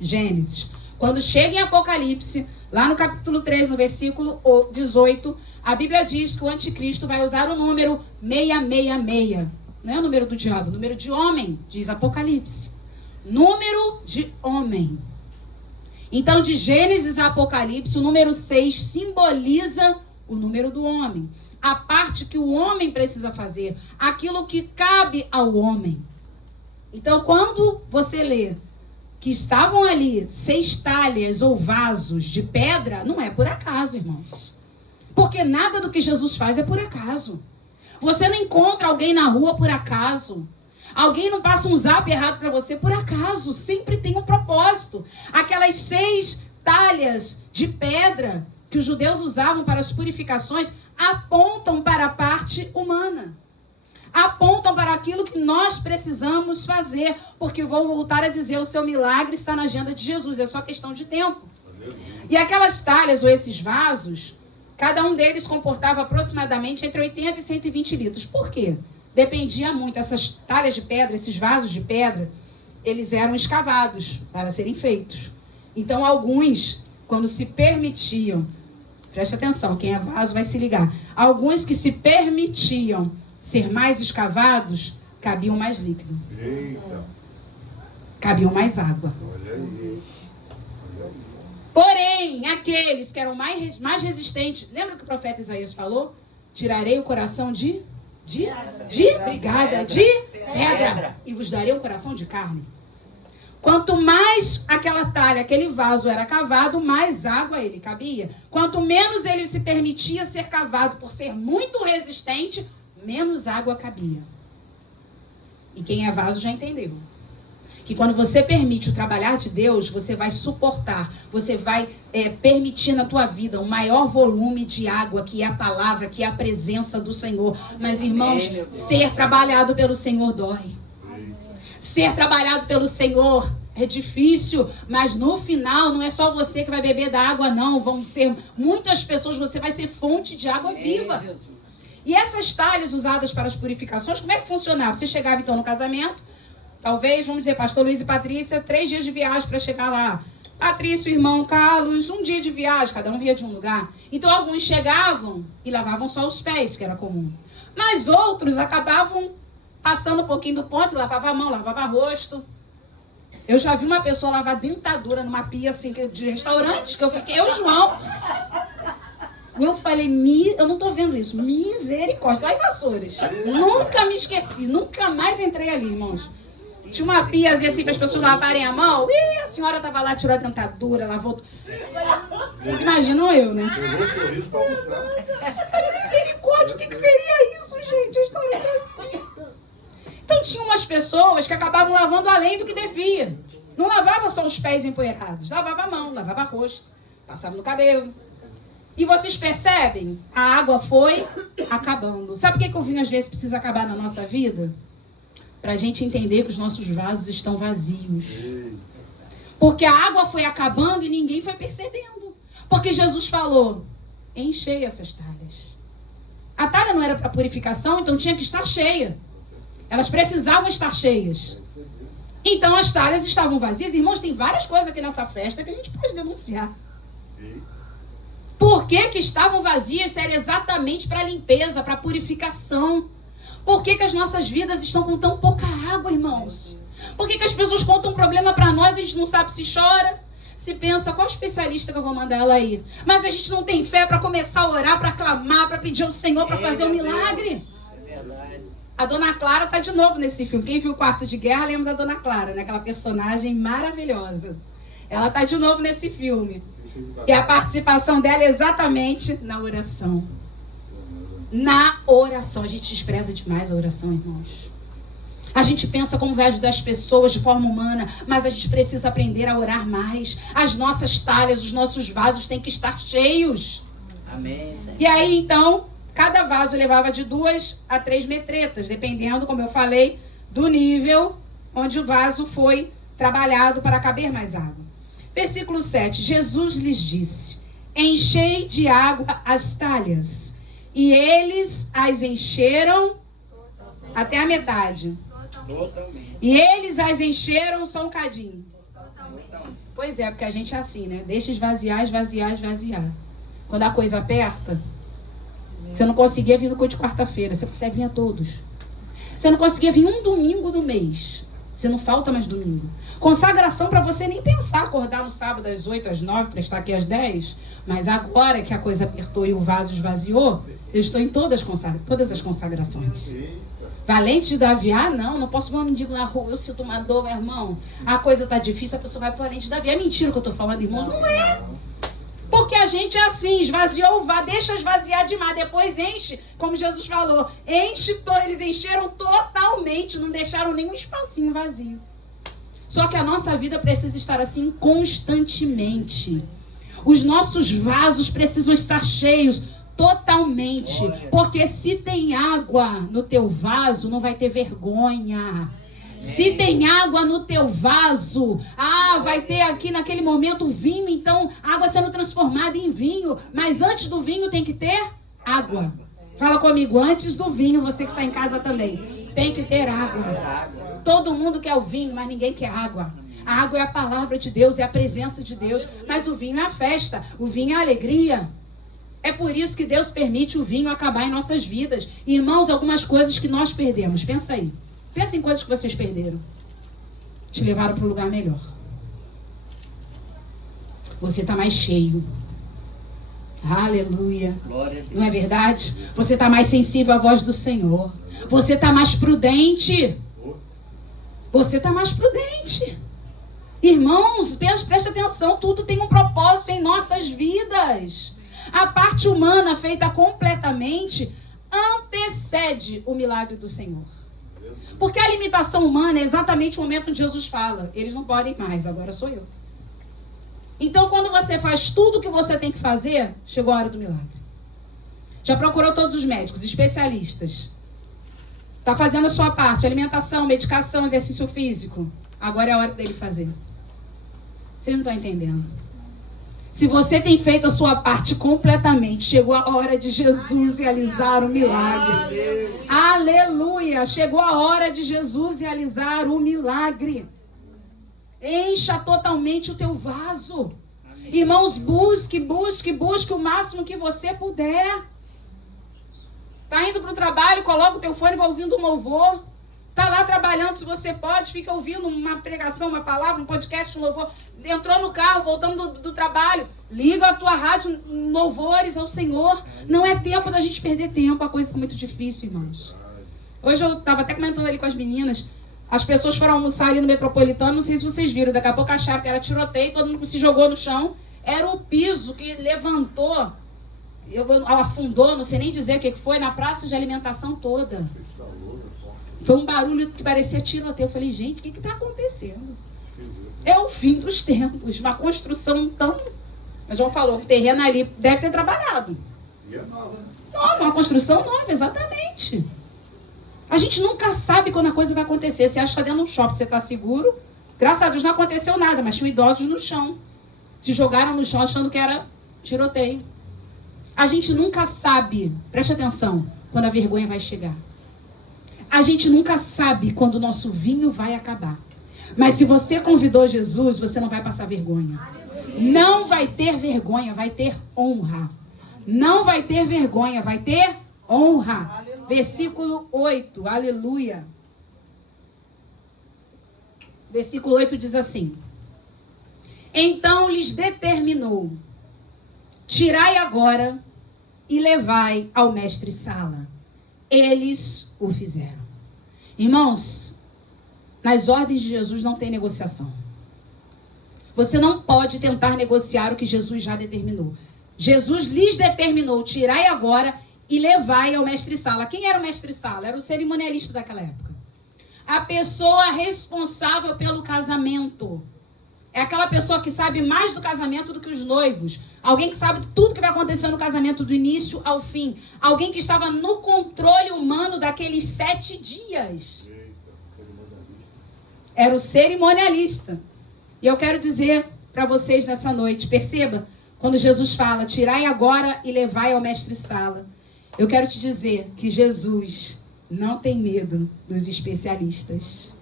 Gênesis. Quando chega em Apocalipse, lá no capítulo 3, no versículo 18, a Bíblia diz que o anticristo vai usar o número 666. Não é o número do diabo, o número de homem, diz Apocalipse. Número de homem. Então, de Gênesis a Apocalipse, o número 6 simboliza o número do homem. A parte que o homem precisa fazer, aquilo que cabe ao homem. Então, quando você lê que estavam ali 6 talhas ou vasos de pedra, não é por acaso, irmãos. Porque nada do que Jesus faz é por acaso. Você não encontra alguém na rua por acaso. Alguém não passa um zap errado para você por acaso. Sempre tem um propósito. Aquelas 6 talhas de pedra que os judeus usavam para as purificações apontam para a parte humana. Apontam para aquilo que nós precisamos fazer, porque vou voltar a dizer, o seu milagre está na agenda de Jesus, é só questão de tempo. E aquelas talhas ou esses vasos, cada um deles comportava aproximadamente entre 80 e 120 litros. Por quê? Dependia muito. Essas talhas de pedra, esses vasos de pedra, eles eram escavados para serem feitos. Então alguns, quando se permitiam, preste atenção, quem é vaso vai se ligar, alguns que se permitiam ser mais escavados, cabiam mais líquido. Eita. Cabiam mais água. Olha aí. Porém, aqueles que eram mais resistentes, lembra que o profeta Isaías falou? Tirarei o coração de pedra e vos darei um coração de carne. Quanto mais aquela talha, aquele vaso era cavado, mais água ele cabia. Quanto menos ele se permitia ser cavado por ser muito resistente, menos água cabia. E quem é vaso já entendeu. Que quando você permite o trabalhar de Deus, você vai suportar, você vai permitir na tua vida um maior volume de água, que é a palavra, que é a presença do Senhor. Mas, irmãos, ser trabalhado pelo Senhor dói. Ser trabalhado pelo Senhor é difícil, mas no final não é só você que vai beber da água, não. Vão ser muitas pessoas, você vai ser fonte de água viva. E essas talhas usadas para as purificações, como é que funcionava? Você chegava então no casamento, talvez, vamos dizer, pastor Luiz e Patrícia, 3 dias de viagem para chegar lá. Patrícia, o irmão Carlos, 1 dia de viagem, cada um via de um lugar. Então alguns chegavam e lavavam só os pés, que era comum. Mas outros acabavam passando um pouquinho do ponto, lavava a mão, lavava o rosto. Eu já vi uma pessoa lavar dentadura numa pia assim, de restaurante, que eu fiquei, eu, João. Eu falei, eu não tô vendo isso, misericórdia. Lá em Vassouras. Nunca me esqueci, nunca mais entrei ali, irmãos. Tinha uma piazinha assim para as pessoas lavarem a mão. E a senhora tava lá, tirou a dentadura, lavou. Vocês imaginam eu, né? Falei, misericórdia, o que seria isso, gente? A história é assim. Então tinha umas pessoas que acabavam lavando além do que devia. Não lavava só os pés empoeirados, lavava a mão, lavava o rosto, passava no cabelo. E vocês percebem? A água foi acabando. Sabe por que o vinho às vezes precisa acabar na nossa vida? Para a gente entender que os nossos vasos estão vazios. Porque a água foi acabando e ninguém foi percebendo. Porque Jesus falou, enchei essas talhas. A talha não era para purificação, então tinha que estar cheia. Elas precisavam estar cheias. Então as talhas estavam vazias. Irmãos, tem várias coisas aqui nessa festa que a gente pode denunciar. Por que estavam vazias? Era exatamente para limpeza, para purificação. Por que as nossas vidas estão com tão pouca água, irmãos? Por que as pessoas contam um problema para nós e a gente não sabe se chora? Se pensa, qual especialista que eu vou mandar ela aí? Mas a gente não tem fé para começar a orar, para clamar, para pedir ao Senhor para fazer um milagre. É verdade. A Dona Clara está de novo nesse filme. Quem viu o Quarto de Guerra lembra da Dona Clara, né? Aquela personagem maravilhosa. Ela está de novo nesse filme. E a participação dela é exatamente na oração. Na oração. A gente despreza demais a oração, irmãos. A gente pensa como vai ajudar as pessoas de forma humana, mas a gente precisa aprender a orar mais. As nossas talhas, os nossos vasos têm que estar cheios. Amém. E aí, então, cada vaso levava de 2 a 3 metretas, dependendo, como eu falei, do nível onde o vaso foi trabalhado para caber mais água. Versículo 7. Jesus lhes disse: enchei de água as talhas. E eles as encheram até a metade. Totalmente. E eles as encheram só um cadinho. Pois é, porque a gente é assim, né? Deixa esvaziar, esvaziar, esvaziar. Quando a coisa aperta, você não conseguia vir no culto de quarta-feira, você consegue vir a todos. Você não conseguia vir um domingo do mês. Você não falta mais domingo. Consagração para você nem pensar, acordar no sábado às 8, às 9, para estar aqui às 10. Mas agora que a coisa apertou e o vaso esvaziou, eu estou em todas as consagrações. Valente de Davi, não posso ver um mendigo na rua, eu sinto uma dor, meu irmão. A coisa tá difícil, a pessoa vai para Valente de Davi. É mentira o que eu tô falando, irmãos? Não é. Porque a gente é assim, esvaziou o vaso, deixa esvaziar demais, depois enche, como Jesus falou, eles encheram totalmente, não deixaram nenhum espacinho vazio. Só que a nossa vida precisa estar assim constantemente. Os nossos vasos precisam estar cheios totalmente, porque se tem água no teu vaso, não vai ter vergonha. Se tem água no teu vaso, vai ter aqui naquele momento vinho, então água sendo transformada em vinho. Mas antes do vinho tem que ter água. Fala comigo, antes do vinho, você que está em casa também, tem que ter água. Todo mundo quer o vinho, mas ninguém quer água. A água é a palavra de Deus, é a presença de Deus. Mas o vinho é a festa, o vinho é a alegria. É por isso que Deus permite o vinho acabar em nossas vidas. Irmãos, algumas coisas que nós perdemos, pensa aí. Pensa em coisas que vocês perderam. Te levaram para um lugar melhor. Você está mais cheio. Aleluia. Não é verdade? Você está mais sensível à voz do Senhor. Você está mais prudente. Você está mais prudente. Irmãos, preste atenção. Tudo tem um propósito em nossas vidas. A parte humana feita completamente antecede o milagre do Senhor. Porque a limitação humana é exatamente o momento onde Jesus fala: eles não podem mais, agora sou eu. Então, quando você faz tudo o que você tem que fazer, chegou a hora do milagre. Já procurou todos os médicos, especialistas. Está fazendo a sua parte, alimentação, medicação, exercício físico. Agora é a hora dele fazer. Vocês não estão entendendo. Se você tem feito a sua parte completamente, chegou a hora de Jesus realizar o milagre. Aleluia! Chegou a hora de Jesus realizar o milagre. Encha totalmente o teu vaso. Irmãos, busque o máximo que você puder. Tá indo para o trabalho, coloca o teu fone e vai ouvindo um louvor. Tá lá trabalhando, se você pode, fica ouvindo uma pregação, uma palavra, um podcast, um louvor. Entrou no carro, voltando do trabalho, liga a tua rádio, louvores ao Senhor. Não é tempo da gente perder tempo, a coisa está muito difícil, irmãos. Hoje eu estava até comentando ali com as meninas, as pessoas foram almoçar ali no Metropolitano, não sei se vocês viram, daqui a pouco acharam que era tiroteio, todo mundo se jogou no chão. Era o piso que levantou, afundou, não sei nem dizer o que foi, na praça de alimentação toda. Foi um barulho que parecia tiroteio. Eu falei, gente, o que está acontecendo? É o fim dos tempos. Uma construção tão... Mas João falou, o terreno ali deve ter trabalhado. Nova, uma construção nova, exatamente. A gente nunca sabe quando a coisa vai acontecer. Você acha que está dentro de um shopping, você está seguro. Graças a Deus não aconteceu nada, mas tinham idosos no chão. Se jogaram no chão achando que era tiroteio. A gente nunca sabe, preste atenção, quando a vergonha vai chegar. A gente nunca sabe quando o nosso vinho vai acabar. Mas se você convidou Jesus, você não vai passar vergonha. Não vai ter vergonha, vai ter honra. Não vai ter vergonha, vai ter honra. Versículo 8, aleluia. Versículo 8 diz assim: então lhes determinou: tirai agora e levai ao mestre-sala. Eles o fizeram. Irmãos, nas ordens de Jesus não tem negociação. Você não pode tentar negociar o que Jesus já determinou. Jesus lhes determinou: tirai agora e levai ao mestre-sala. Quem era o mestre-sala? Era o cerimonialista daquela época. a pessoa responsável pelo casamento. É aquela pessoa que sabe mais do casamento do que os noivos. Alguém que sabe tudo que vai acontecer no casamento do início ao fim. Alguém que estava no controle humano daqueles 7 dias. Era o cerimonialista. E eu quero dizer para vocês nessa noite, perceba, quando Jesus fala, tirai agora e levai ao mestre-sala. Eu quero te dizer que Jesus não tem medo dos especialistas.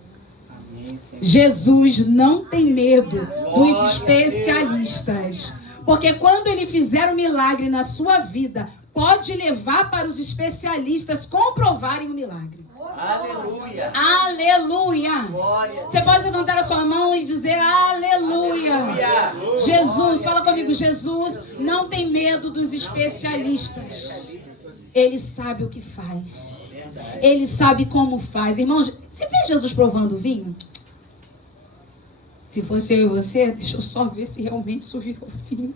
Jesus não tem medo dos especialistas. Porque quando ele fizer um milagre na sua vida, pode levar para os especialistas comprovarem o milagre. Aleluia. Aleluia. Você pode levantar a sua mão e dizer aleluia. Jesus, fala comigo. Jesus não tem medo dos especialistas. Ele sabe o que faz. Ele sabe como faz. Irmãos, você vê Jesus provando vinho? Se fosse eu e você, deixa eu só ver se realmente isso virou vinho.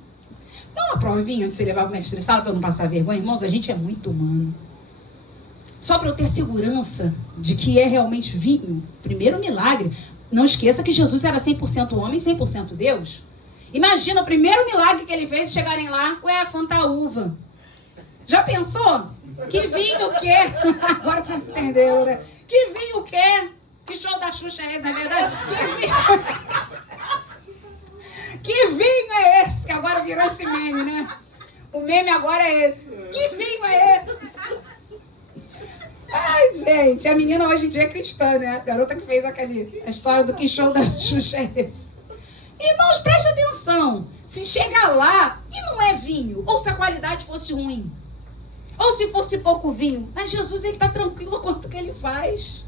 Dá uma prova de vinho antes de você levar o mestre-sala para não passar vergonha. Irmãos, a gente é muito humano. Só para eu ter segurança de que é realmente vinho. Primeiro milagre. Não esqueça que Jesus era 100% homem e 100% Deus. Imagina o primeiro milagre que ele fez e chegarem lá, ué, Fanta uva. Já pensou? Que vinho que é? Agora vocês entenderam, né? Que vinho que é? Que show da Xuxa é esse, não é verdade? Que vinho é esse? Que agora virou esse meme, né? O meme agora é esse. Que vinho é esse? Ai, gente, a menina hoje em dia é cristã, né? A garota que fez a história do que show da Xuxa é esse. Irmãos, preste atenção. Se chegar lá e não é vinho, ou se a qualidade fosse ruim, ou se fosse pouco vinho, mas Jesus, ele está tranquilo quanto que ele faz.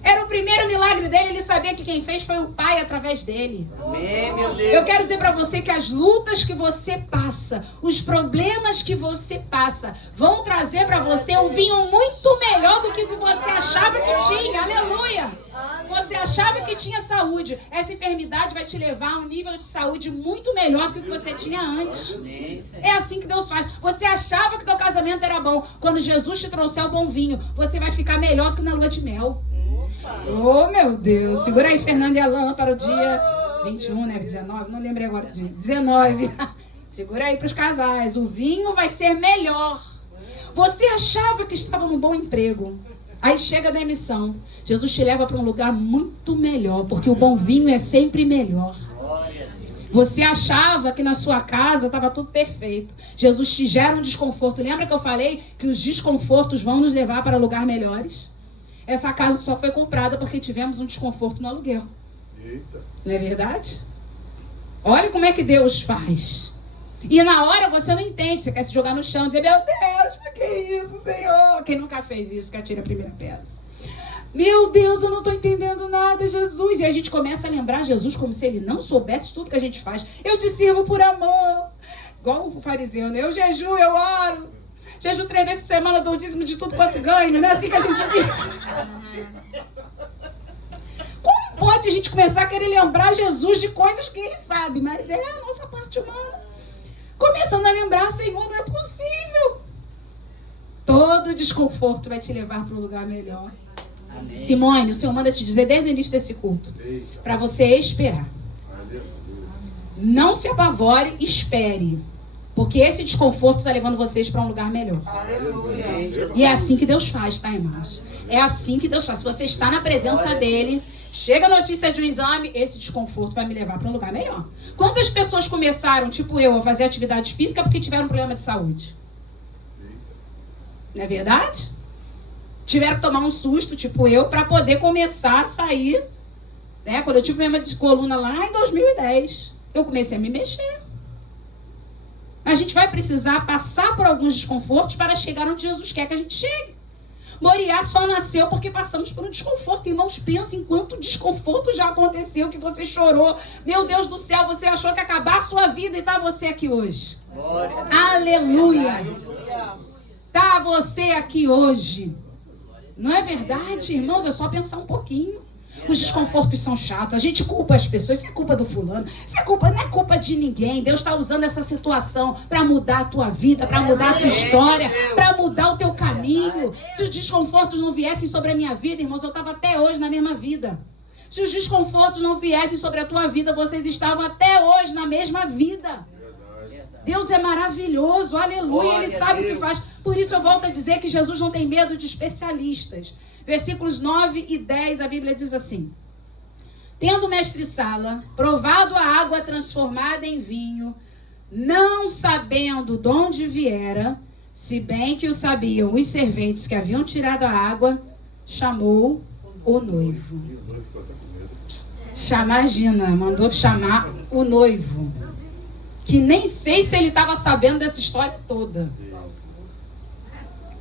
Era o primeiro milagre dele, ele sabia que quem fez foi o Pai através dele. Amém, meu Deus. Eu quero dizer para você que as lutas que você passa, os problemas que você passa, vão trazer para você um vinho muito melhor do que o que você achava que tinha. Aleluia! Você achava que tinha saúde. Essa enfermidade vai te levar a um nível de saúde muito melhor do que o que você tinha antes. É assim que Deus faz. Você achava que teu casamento era bom. Quando Jesus te trouxer o bom vinho, você vai ficar melhor do que na lua de mel. Oh, meu Deus. Segura aí, Fernanda e Alan, para o dia 21, né? 19, não lembrei agora. 19. Segura aí para os casais. O vinho vai ser melhor. Você achava que estava num bom emprego. Aí chega a demissão. Jesus te leva para um lugar muito melhor, porque o bom vinho é sempre melhor. Você achava que na sua casa estava tudo perfeito. Jesus te gera um desconforto. Lembra que eu falei que os desconfortos vão nos levar para lugares melhores? Essa casa só foi comprada porque tivemos um desconforto no aluguel. Eita. Não é verdade? Olha como é que Deus faz. E na hora você não entende. Você quer se jogar no chão e dizer, meu Deus, mas que isso, Senhor? Quem nunca fez isso, que atira a primeira pedra. Meu Deus, eu não estou entendendo nada, Jesus. E a gente começa a lembrar Jesus como se ele não soubesse tudo que a gente faz. Eu te sirvo por amor. Igual o fariseu, né? Eu jejuo, eu oro. Jejum 3 vezes por semana, dou o dízimo de tudo quanto ganho. Não é assim que a gente vive. Como pode a gente começar a querer lembrar Jesus de coisas que ele sabe? Mas é a nossa parte humana. Começando a lembrar, Senhor, não é possível. Todo desconforto vai te levar para um lugar melhor. Amém. Simone, o Senhor manda te dizer desde o início desse culto, para você esperar. Não se apavore, espere. Porque esse desconforto está levando vocês para um lugar melhor. Aleluia. E é assim que Deus faz, tá, irmãos? É assim que Deus faz. Se você está na presença dele, chega a notícia de um exame, esse desconforto vai me levar para um lugar melhor. Quantas pessoas começaram, tipo eu, a fazer atividade física porque tiveram um problema de saúde? Não é verdade? Tiveram que tomar um susto, tipo eu, para poder começar a sair. Né? Quando eu tive problema de coluna lá em 2010, eu comecei a me mexer. A gente vai precisar passar por alguns desconfortos para chegar onde Jesus quer que a gente chegue. Moriá só nasceu porque passamos por um desconforto. Irmãos, pensem em quanto desconforto já aconteceu, que você chorou. Meu Deus do céu, você achou que ia acabar a sua vida e está você aqui hoje. Glória. Aleluia. Está você aqui hoje. Não é verdade, irmãos? É só pensar um pouquinho. Os desconfortos são chatos. A gente culpa as pessoas. Isso é culpa do fulano. Não é culpa de ninguém. Deus está usando essa situação para mudar a tua vida, para mudar a tua história, para mudar o teu caminho. Se os desconfortos não viessem sobre a minha vida, irmãos, eu estava até hoje na mesma vida. Se os desconfortos não viessem sobre a tua vida, vocês estavam até hoje na mesma vida. Deus é maravilhoso, aleluia, Ele sabe o que faz. Por isso eu volto a dizer que Jesus não tem medo de especialistas. Versículos 9 e 10, a Bíblia diz assim: tendo o mestre-sala provado a água transformada em vinho, não sabendo de onde viera, se bem que o sabiam os serventes que haviam tirado a água, chamou o noivo. Imagina, mandou chamar o noivo. Que nem sei se ele estava sabendo dessa história toda.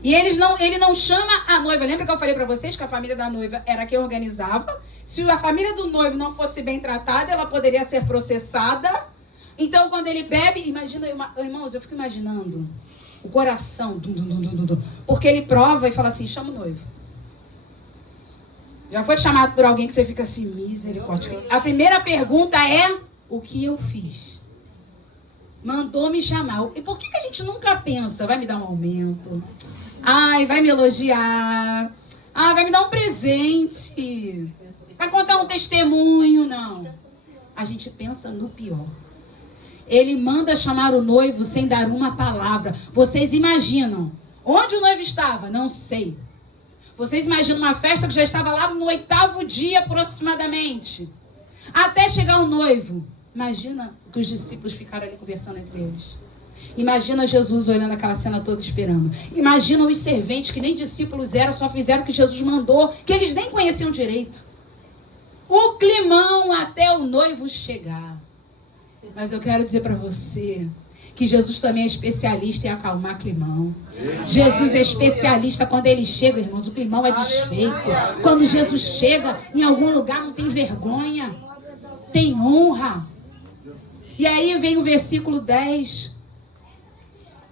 E ele não chama a noiva. Lembra que eu falei para vocês que a família da noiva era quem organizava? Se a família do noivo não fosse bem tratada, ela poderia ser processada. Então, quando ele bebe, imagina, irmãos, eu fico imaginando o coração, porque ele prova e fala assim: chama o noivo. Já foi chamado por alguém que você fica assim, misericórdia. A primeira pergunta é: o que eu fiz? Mandou me chamar. E por que a gente nunca pensa, vai me dar um aumento? Ai, vai me elogiar. Ah, vai me dar um presente. Vai contar um testemunho. Não. A gente pensa no pior. Ele manda chamar o noivo sem dar uma palavra. Vocês imaginam onde o noivo estava? Não sei. Vocês imaginam uma festa que já estava lá no 8º dia aproximadamente. Até chegar o noivo. Imagina que os discípulos ficaram ali conversando entre eles. Imagina Jesus olhando aquela cena toda esperando. Imagina os serventes que nem discípulos eram, só fizeram o que Jesus mandou, que eles nem conheciam direito. O climão até o noivo chegar. Mas eu quero dizer para você que Jesus também é especialista em acalmar climão. Jesus é especialista quando ele chega, irmãos, o climão é desfeito. Quando Jesus chega em algum lugar não tem vergonha, tem honra. E aí vem o versículo 10.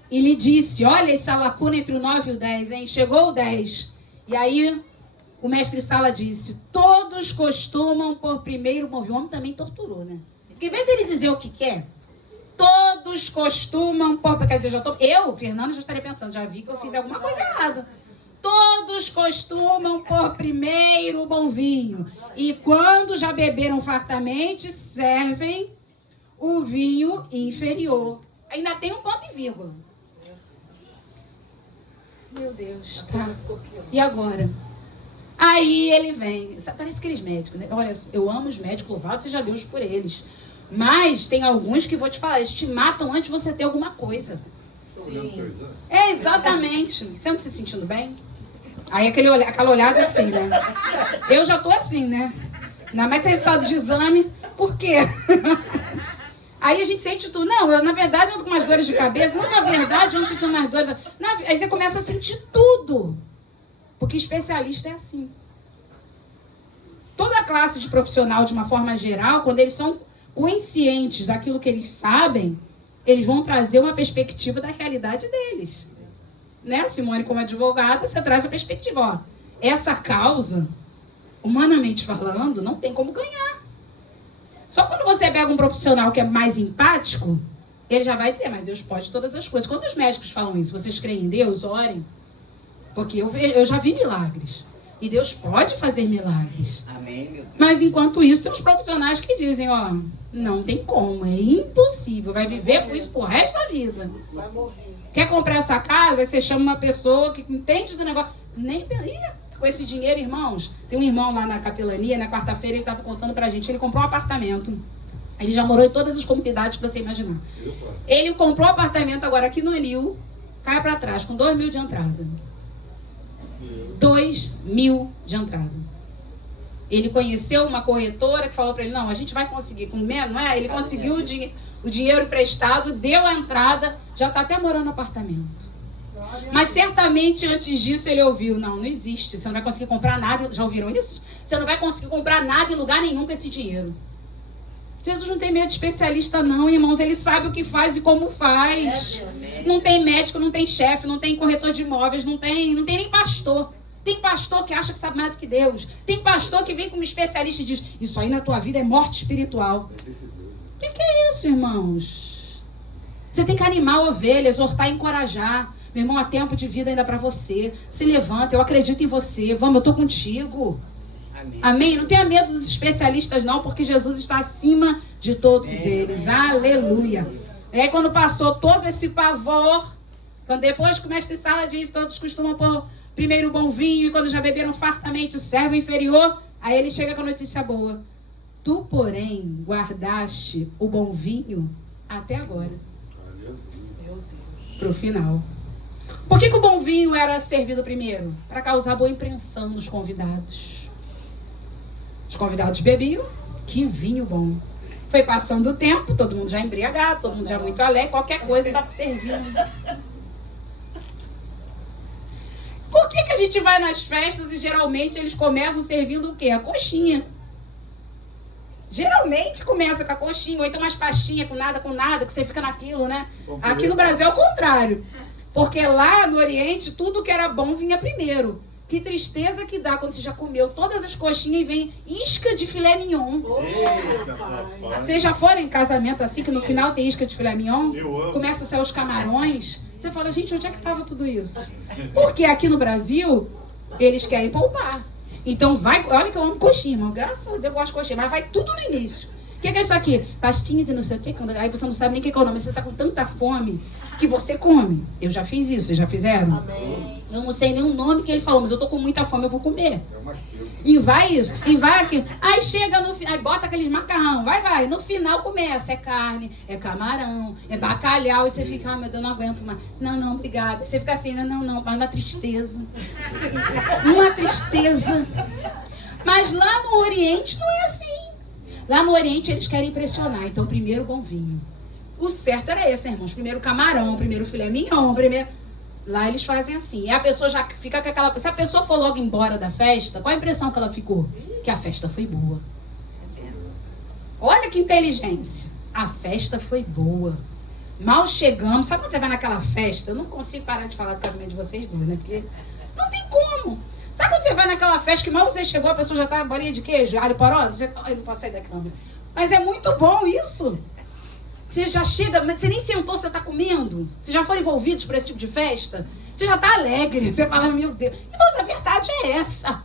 E lhe disse, olha essa lacuna entre o 9 e o 10, hein? Chegou o 10. E aí o mestre-sala disse, todos costumam por primeiro mover. O homem também torturou, né? Porque em vez dele dizer o que quer, todos costumam por... Quer dizer, Fernando, já estaria pensando, já vi que eu fiz alguma coisa errada. Todos costumam por primeiro o bom vinho. E quando já beberam fartamente, servem o vinho inferior. Ainda tem um ponto e vírgula. Meu Deus, tá. E agora? Aí ele vem. Parece aqueles médicos, né? Olha, eu amo os médicos, louvado seja Deus por eles. Mas tem alguns que vou te falar, eles te matam antes de você ter alguma coisa. Sim. É, exatamente. Você não se sentindo bem? Aí aquela olhada assim, né? Eu já tô assim, né? Ainda mais sem resultado de exame. Por quê? Aí a gente sente tudo. Não, eu na verdade ando com umas dores de cabeça. Não, na verdade eu ando sentindo umas dores. Aí você começa a sentir tudo. Porque especialista é assim. Toda classe de profissional, de uma forma geral, quando eles são conscientes daquilo que eles sabem, eles vão trazer uma perspectiva da realidade deles. Né, Simone, como advogada, você traz a perspectiva. Ó, essa causa, humanamente falando, não tem como ganhar. Só quando você pega um profissional que é mais empático, ele já vai dizer, mas Deus pode todas as coisas. Quando os médicos falam isso, vocês creem em Deus? Orem. Porque eu já vi milagres. E Deus pode fazer milagres. Amém, meu Deus. Mas enquanto isso, tem os profissionais que dizem, ó, não tem como, é impossível. Vai viver com isso pro resto da vida. Vai morrer. Quer comprar essa casa? Aí você chama uma pessoa que entende do negócio. Nem com esse dinheiro, irmãos. Tem um irmão lá na capelania, na quarta-feira, ele estava contando pra gente. Ele comprou um apartamento. Ele já morou em todas as comunidades que você imaginar. Ele comprou um apartamento agora aqui no Anil, cai pra trás, com 2 mil de entrada. 2 mil de entrada. Ele conheceu uma corretora que falou para ele, não, a gente vai conseguir com menos, não é? Ele conseguiu o dinheiro emprestado, deu a entrada, já está até morando no apartamento. Mas certamente antes disso ele ouviu, não existe, você não vai conseguir comprar nada, já ouviram isso? Você não vai conseguir comprar nada em lugar nenhum com esse dinheiro. Jesus não tem medo de especialista não, irmãos, ele sabe o que faz e como faz. Não tem médico, não tem chefe, não tem corretor de imóveis, não tem nem pastor. Tem pastor que acha que sabe mais do que Deus. Tem pastor que vem como especialista e diz, isso aí na tua vida é morte espiritual. O que é isso, irmãos? Você tem que animar a ovelha, exortar e encorajar. Meu irmão, há tempo de vida ainda para você. Se levanta, eu acredito em você. Vamos, eu estou contigo. Amém. Amém? Não tenha medo dos especialistas não, porque Jesus está acima de todos eles. Aleluia. É quando passou todo esse pavor, quando depois que o mestre Sala diz, todos costumam pôr primeiro o bom vinho, e quando já beberam fartamente o servo inferior, aí ele chega com a notícia boa. Tu, porém, guardaste o bom vinho até agora. Para o final. Por que o bom vinho era servido primeiro? Para causar boa impressão nos convidados. Os convidados bebiam, que vinho bom. Foi passando o tempo, todo mundo já embriagado, todo mundo já muito alegre, qualquer coisa estava servindo. Por que a gente vai nas festas e geralmente eles começam servindo o quê? A coxinha. Geralmente começa com a coxinha, ou então umas pastinhas com nada, que você fica naquilo, né? Aqui no Brasil é o contrário. Porque lá no Oriente, tudo que era bom vinha primeiro. Que tristeza que dá quando você já comeu todas as coxinhas e vem isca de filé mignon. Vocês já foram em casamento assim, que no final tem isca de filé mignon? Começa a sair os camarões. Você fala, gente, onde é que estava tudo isso? Porque aqui no Brasil, eles querem poupar. Então vai, olha que eu amo coxinha, irmão. Graças a Deus eu gosto de coxinha, mas vai tudo no início. O que é isso aqui? Pastinha de não sei o que. Aí você não sabe nem o que é o nome. Você está com tanta fome que você come. Eu já fiz isso, vocês já fizeram? Amém. Eu não sei nem o nome que ele falou, mas eu tô com muita fome, eu vou comer. E vai isso, e vai aqui. Aí chega no final, aí bota aqueles macarrão, vai. No final começa, é carne, é camarão, é bacalhau. E você fica, ah, meu Deus, não aguento mais. Não, obrigada. Você fica assim, não, mas uma tristeza. Uma tristeza. Mas lá no Oriente não é assim. Lá no Oriente eles querem impressionar. Então, primeiro bom vinho. O certo era esse, né, irmãos? Primeiro camarão, primeiro filé mignon, primeiro... Lá eles fazem assim. E a pessoa já fica com aquela... Se a pessoa for logo embora da festa, qual a impressão que ela ficou? Que a festa foi boa. Olha que inteligência. A festa foi boa. Mal chegamos. Sabe quando você vai naquela festa? Eu não consigo parar de falar do casamento de vocês dois, né? Porque não tem como. Sabe quando você vai naquela festa que mal você chegou, a pessoa já tá bolinha de queijo, alho poró? Eu não posso sair da câmera. Mas é muito bom isso. Você já chega, mas você nem sentou, você tá comendo. Vocês já foram envolvidos por esse tipo de festa? Você já tá alegre. Você fala, meu Deus. Irmãos, a verdade é essa.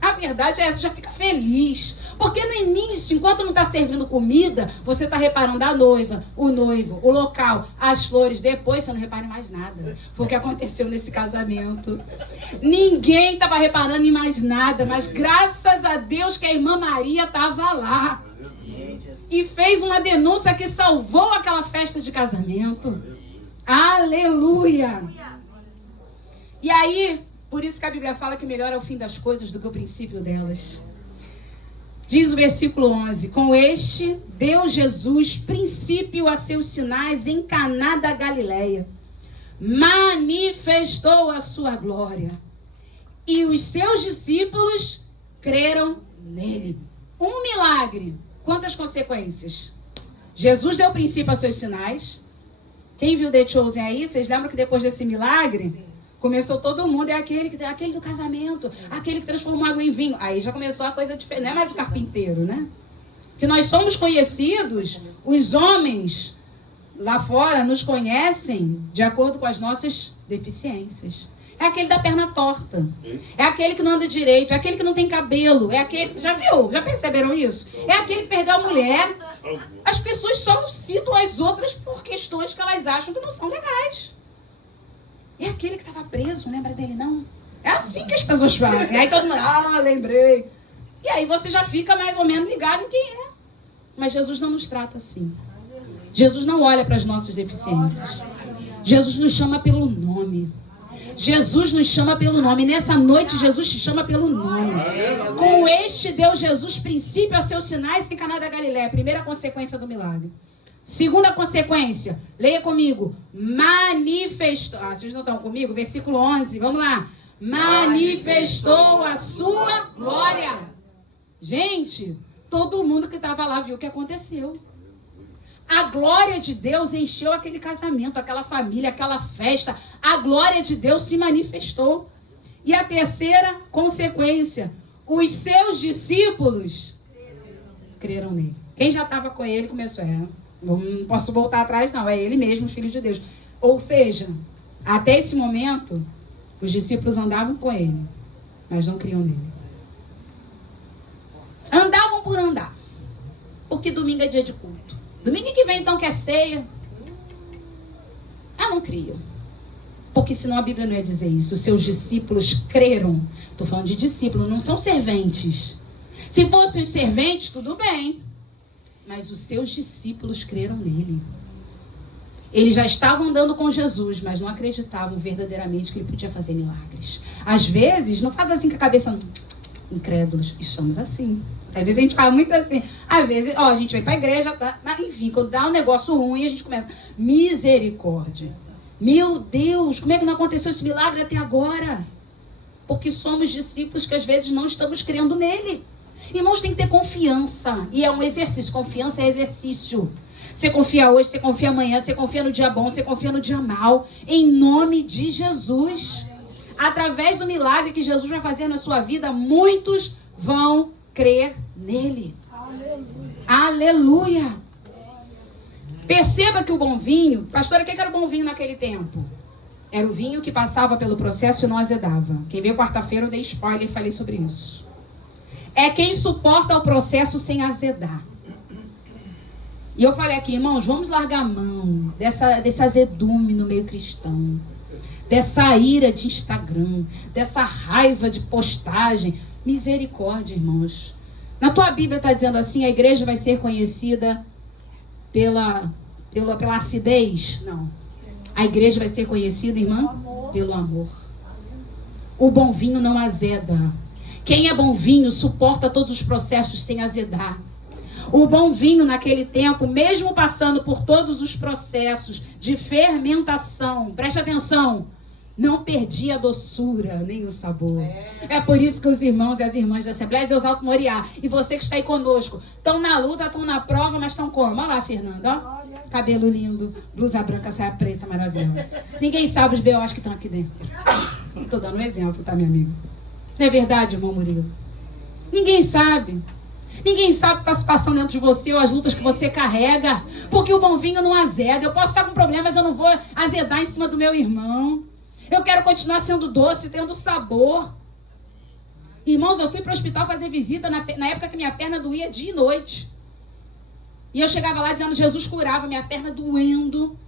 A verdade é essa, já fica feliz. Porque no início, enquanto não está servindo comida, você está reparando a noiva, o noivo, o local, as flores. Depois você não repara em mais nada. Foi o que aconteceu nesse casamento. Ninguém estava reparando em mais nada, mas graças a Deus que a irmã Maria estava lá. E fez uma denúncia que salvou aquela festa de casamento. Aleluia! E aí, por isso que a Bíblia fala que melhor é o fim das coisas do que o princípio delas. Diz o versículo 11: com este deu Jesus princípio a seus sinais em Caná da Galileia. Manifestou a sua glória. E os seus discípulos creram nele. Um milagre. Quantas consequências? Jesus deu princípio a seus sinais. Quem viu The Chosen aí, vocês lembram que depois desse milagre, começou todo mundo, é aquele do casamento, aquele que transformou água em vinho. Aí já começou a coisa diferente, não é mais o carpinteiro, né? Que nós somos conhecidos, os homens lá fora nos conhecem de acordo com as nossas deficiências. É aquele da perna torta. É aquele que não anda direito. É aquele que não tem cabelo. É aquele... Já viu? Já perceberam isso? É aquele que perdeu a mulher. As pessoas só citam as outras por questões que elas acham que não são legais. É aquele que estava preso. Lembra dele, não? É assim que as pessoas fazem. Aí todo mundo, lembrei. E aí você já fica mais ou menos ligado em quem é. Mas Jesus não nos trata assim. Jesus não olha para as nossas deficiências. Jesus nos chama pelo nome. Jesus nos chama pelo nome. Nessa noite, Jesus te chama pelo nome. Com este deu Jesus princípio a seus sinais em Caná da Galileia. Primeira consequência do milagre. Segunda consequência. Leia comigo. Manifestou. Vocês não estão comigo? Versículo 11. Vamos lá. Manifestou a sua glória. Gente, todo mundo que estava lá viu o que aconteceu. A glória de Deus encheu aquele casamento, aquela família, aquela festa. A glória de Deus se manifestou. E a terceira consequência, os seus discípulos creram nele. Quem já estava com ele começou, não posso voltar atrás não, é ele mesmo, Filho de Deus. Ou seja, até esse momento, os discípulos andavam com ele, mas não criam nele. Andavam por andar, porque domingo é dia de culto. Domingo que vem então que é ceia. Não criam. Porque senão a Bíblia não ia dizer isso. Os seus discípulos creram. Estou falando de discípulos, não são serventes. Se fossem os serventes, tudo bem. Mas os seus discípulos creram nele. Eles já estavam andando com Jesus, mas não acreditavam verdadeiramente que ele podia fazer milagres. Às vezes, não faz assim com a cabeça, incrédulos, estamos assim. Às vezes a gente fala muito assim. Às vezes, a gente vem para a igreja, tá? Mas enfim, quando dá um negócio ruim, a gente começa, misericórdia. Meu Deus, como é que não aconteceu esse milagre até agora? Porque somos discípulos que às vezes não estamos crendo nele. Irmãos, tem que ter confiança. E é um exercício. Confiança é exercício. Você confia hoje, você confia amanhã, você confia no dia bom, você confia no dia mal. Em nome de Jesus. Através do milagre que Jesus vai fazer na sua vida, muitos vão crer nele. Aleluia. Aleluia. Perceba que o bom vinho... Pastora, o que era o bom vinho naquele tempo? Era o vinho que passava pelo processo e não azedava. Quem veio quarta-feira eu dei spoiler e falei sobre isso. É quem suporta o processo sem azedar. E eu falei aqui, irmãos, vamos largar a mão desse azedume no meio cristão. Dessa ira de Instagram. Dessa raiva de postagem. Misericórdia, irmãos. Na tua Bíblia está dizendo assim, a igreja vai ser conhecida pela acidez? Não. A igreja vai ser conhecida, irmã? Pelo amor. O bom vinho não azeda. Quem é bom vinho suporta todos os processos sem azedar. O bom vinho naquele tempo, mesmo passando por todos os processos de fermentação, preste atenção, não perdia a doçura, nem o sabor. É por isso que os irmãos e as irmãs da Assembleia de Deus Alto Moriá, e você que está aí conosco, estão na luta, estão na prova, mas estão como? Olha lá, Fernanda, ó. Cabelo lindo, blusa branca, saia preta, maravilhosa. Ninguém sabe os B.O.s que estão aqui dentro. Estou dando um exemplo, tá, meu amigo? Não é verdade, irmão Murilo? Ninguém sabe. Ninguém sabe o que está se passando dentro de você ou as lutas que você carrega. Porque o bom vinho não azeda. Eu posso estar com problema, mas eu não vou azedar em cima do meu irmão. Eu quero continuar sendo doce, tendo sabor. Irmãos, eu fui para o hospital fazer visita na época que minha perna doía dia e noite. E eu chegava lá dizendo, Jesus curava, minha perna doendo.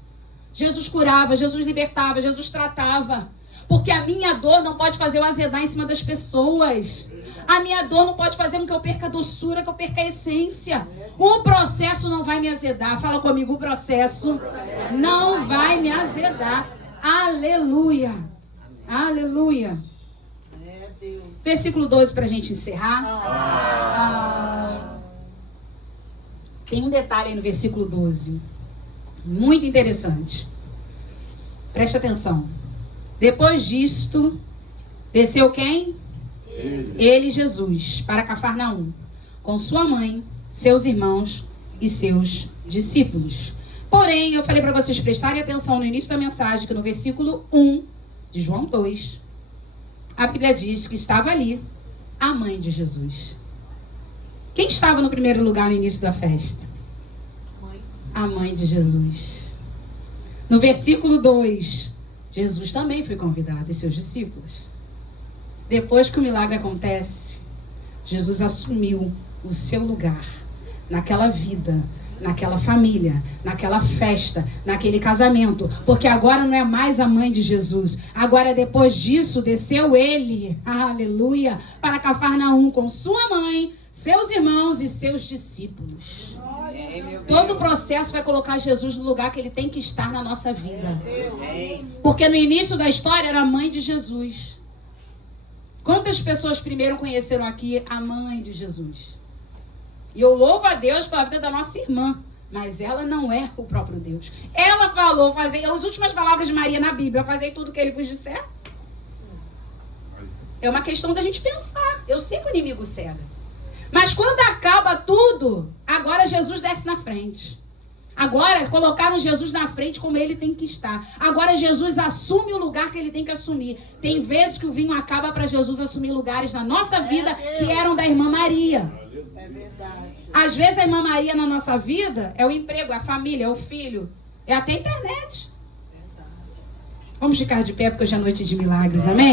Jesus curava, Jesus libertava, Jesus tratava. Porque a minha dor não pode fazer eu azedar em cima das pessoas. A minha dor não pode fazer com que eu perca a doçura, que eu perca a essência. O processo não vai me azedar. Fala comigo, o processo não vai me azedar. Aleluia. Aleluia. Versículo 12 para a gente encerrar. Tem um detalhe aí no versículo 12. Muito interessante. Preste atenção. Depois disto, desceu quem? Ele, Jesus, para Cafarnaum, com sua mãe, seus irmãos e seus discípulos. Porém, eu falei para vocês prestarem atenção no início da mensagem, que no versículo 1 de João 2, a Bíblia diz que estava ali a mãe de Jesus. Quem estava no primeiro lugar no início da festa? A mãe de Jesus. No versículo 2, Jesus também foi convidado e seus discípulos. Depois que o milagre acontece, Jesus assumiu o seu lugar naquela vida, naquela família, naquela festa, naquele casamento. Porque agora não é mais a mãe de Jesus. Agora, depois disso, desceu ele, aleluia, para Cafarnaum com sua mãe, seus irmãos e seus discípulos. Todo o processo vai colocar Jesus no lugar que ele tem que estar na nossa vida. Porque no início da história era a mãe de Jesus. Quantas pessoas primeiro conheceram aqui a mãe de Jesus? E eu louvo a Deus pela vida da nossa irmã. Mas ela não é o próprio Deus. Ela falou, as últimas palavras de Maria na Bíblia, fazei tudo o que ele vos disser. É uma questão da gente pensar. Eu sei que o inimigo cega. Mas quando acaba tudo, agora Jesus desce na frente. Agora colocaram Jesus na frente como ele tem que estar. Agora Jesus assume o lugar que ele tem que assumir. Tem vezes que o vinho acaba para Jesus assumir lugares na nossa vida que eram da irmã Maria. É verdade. Às vezes a irmã Maria na nossa vida é o emprego, é a família, é o filho, é até a internet. Vamos ficar de pé porque hoje é noite de milagres, amém?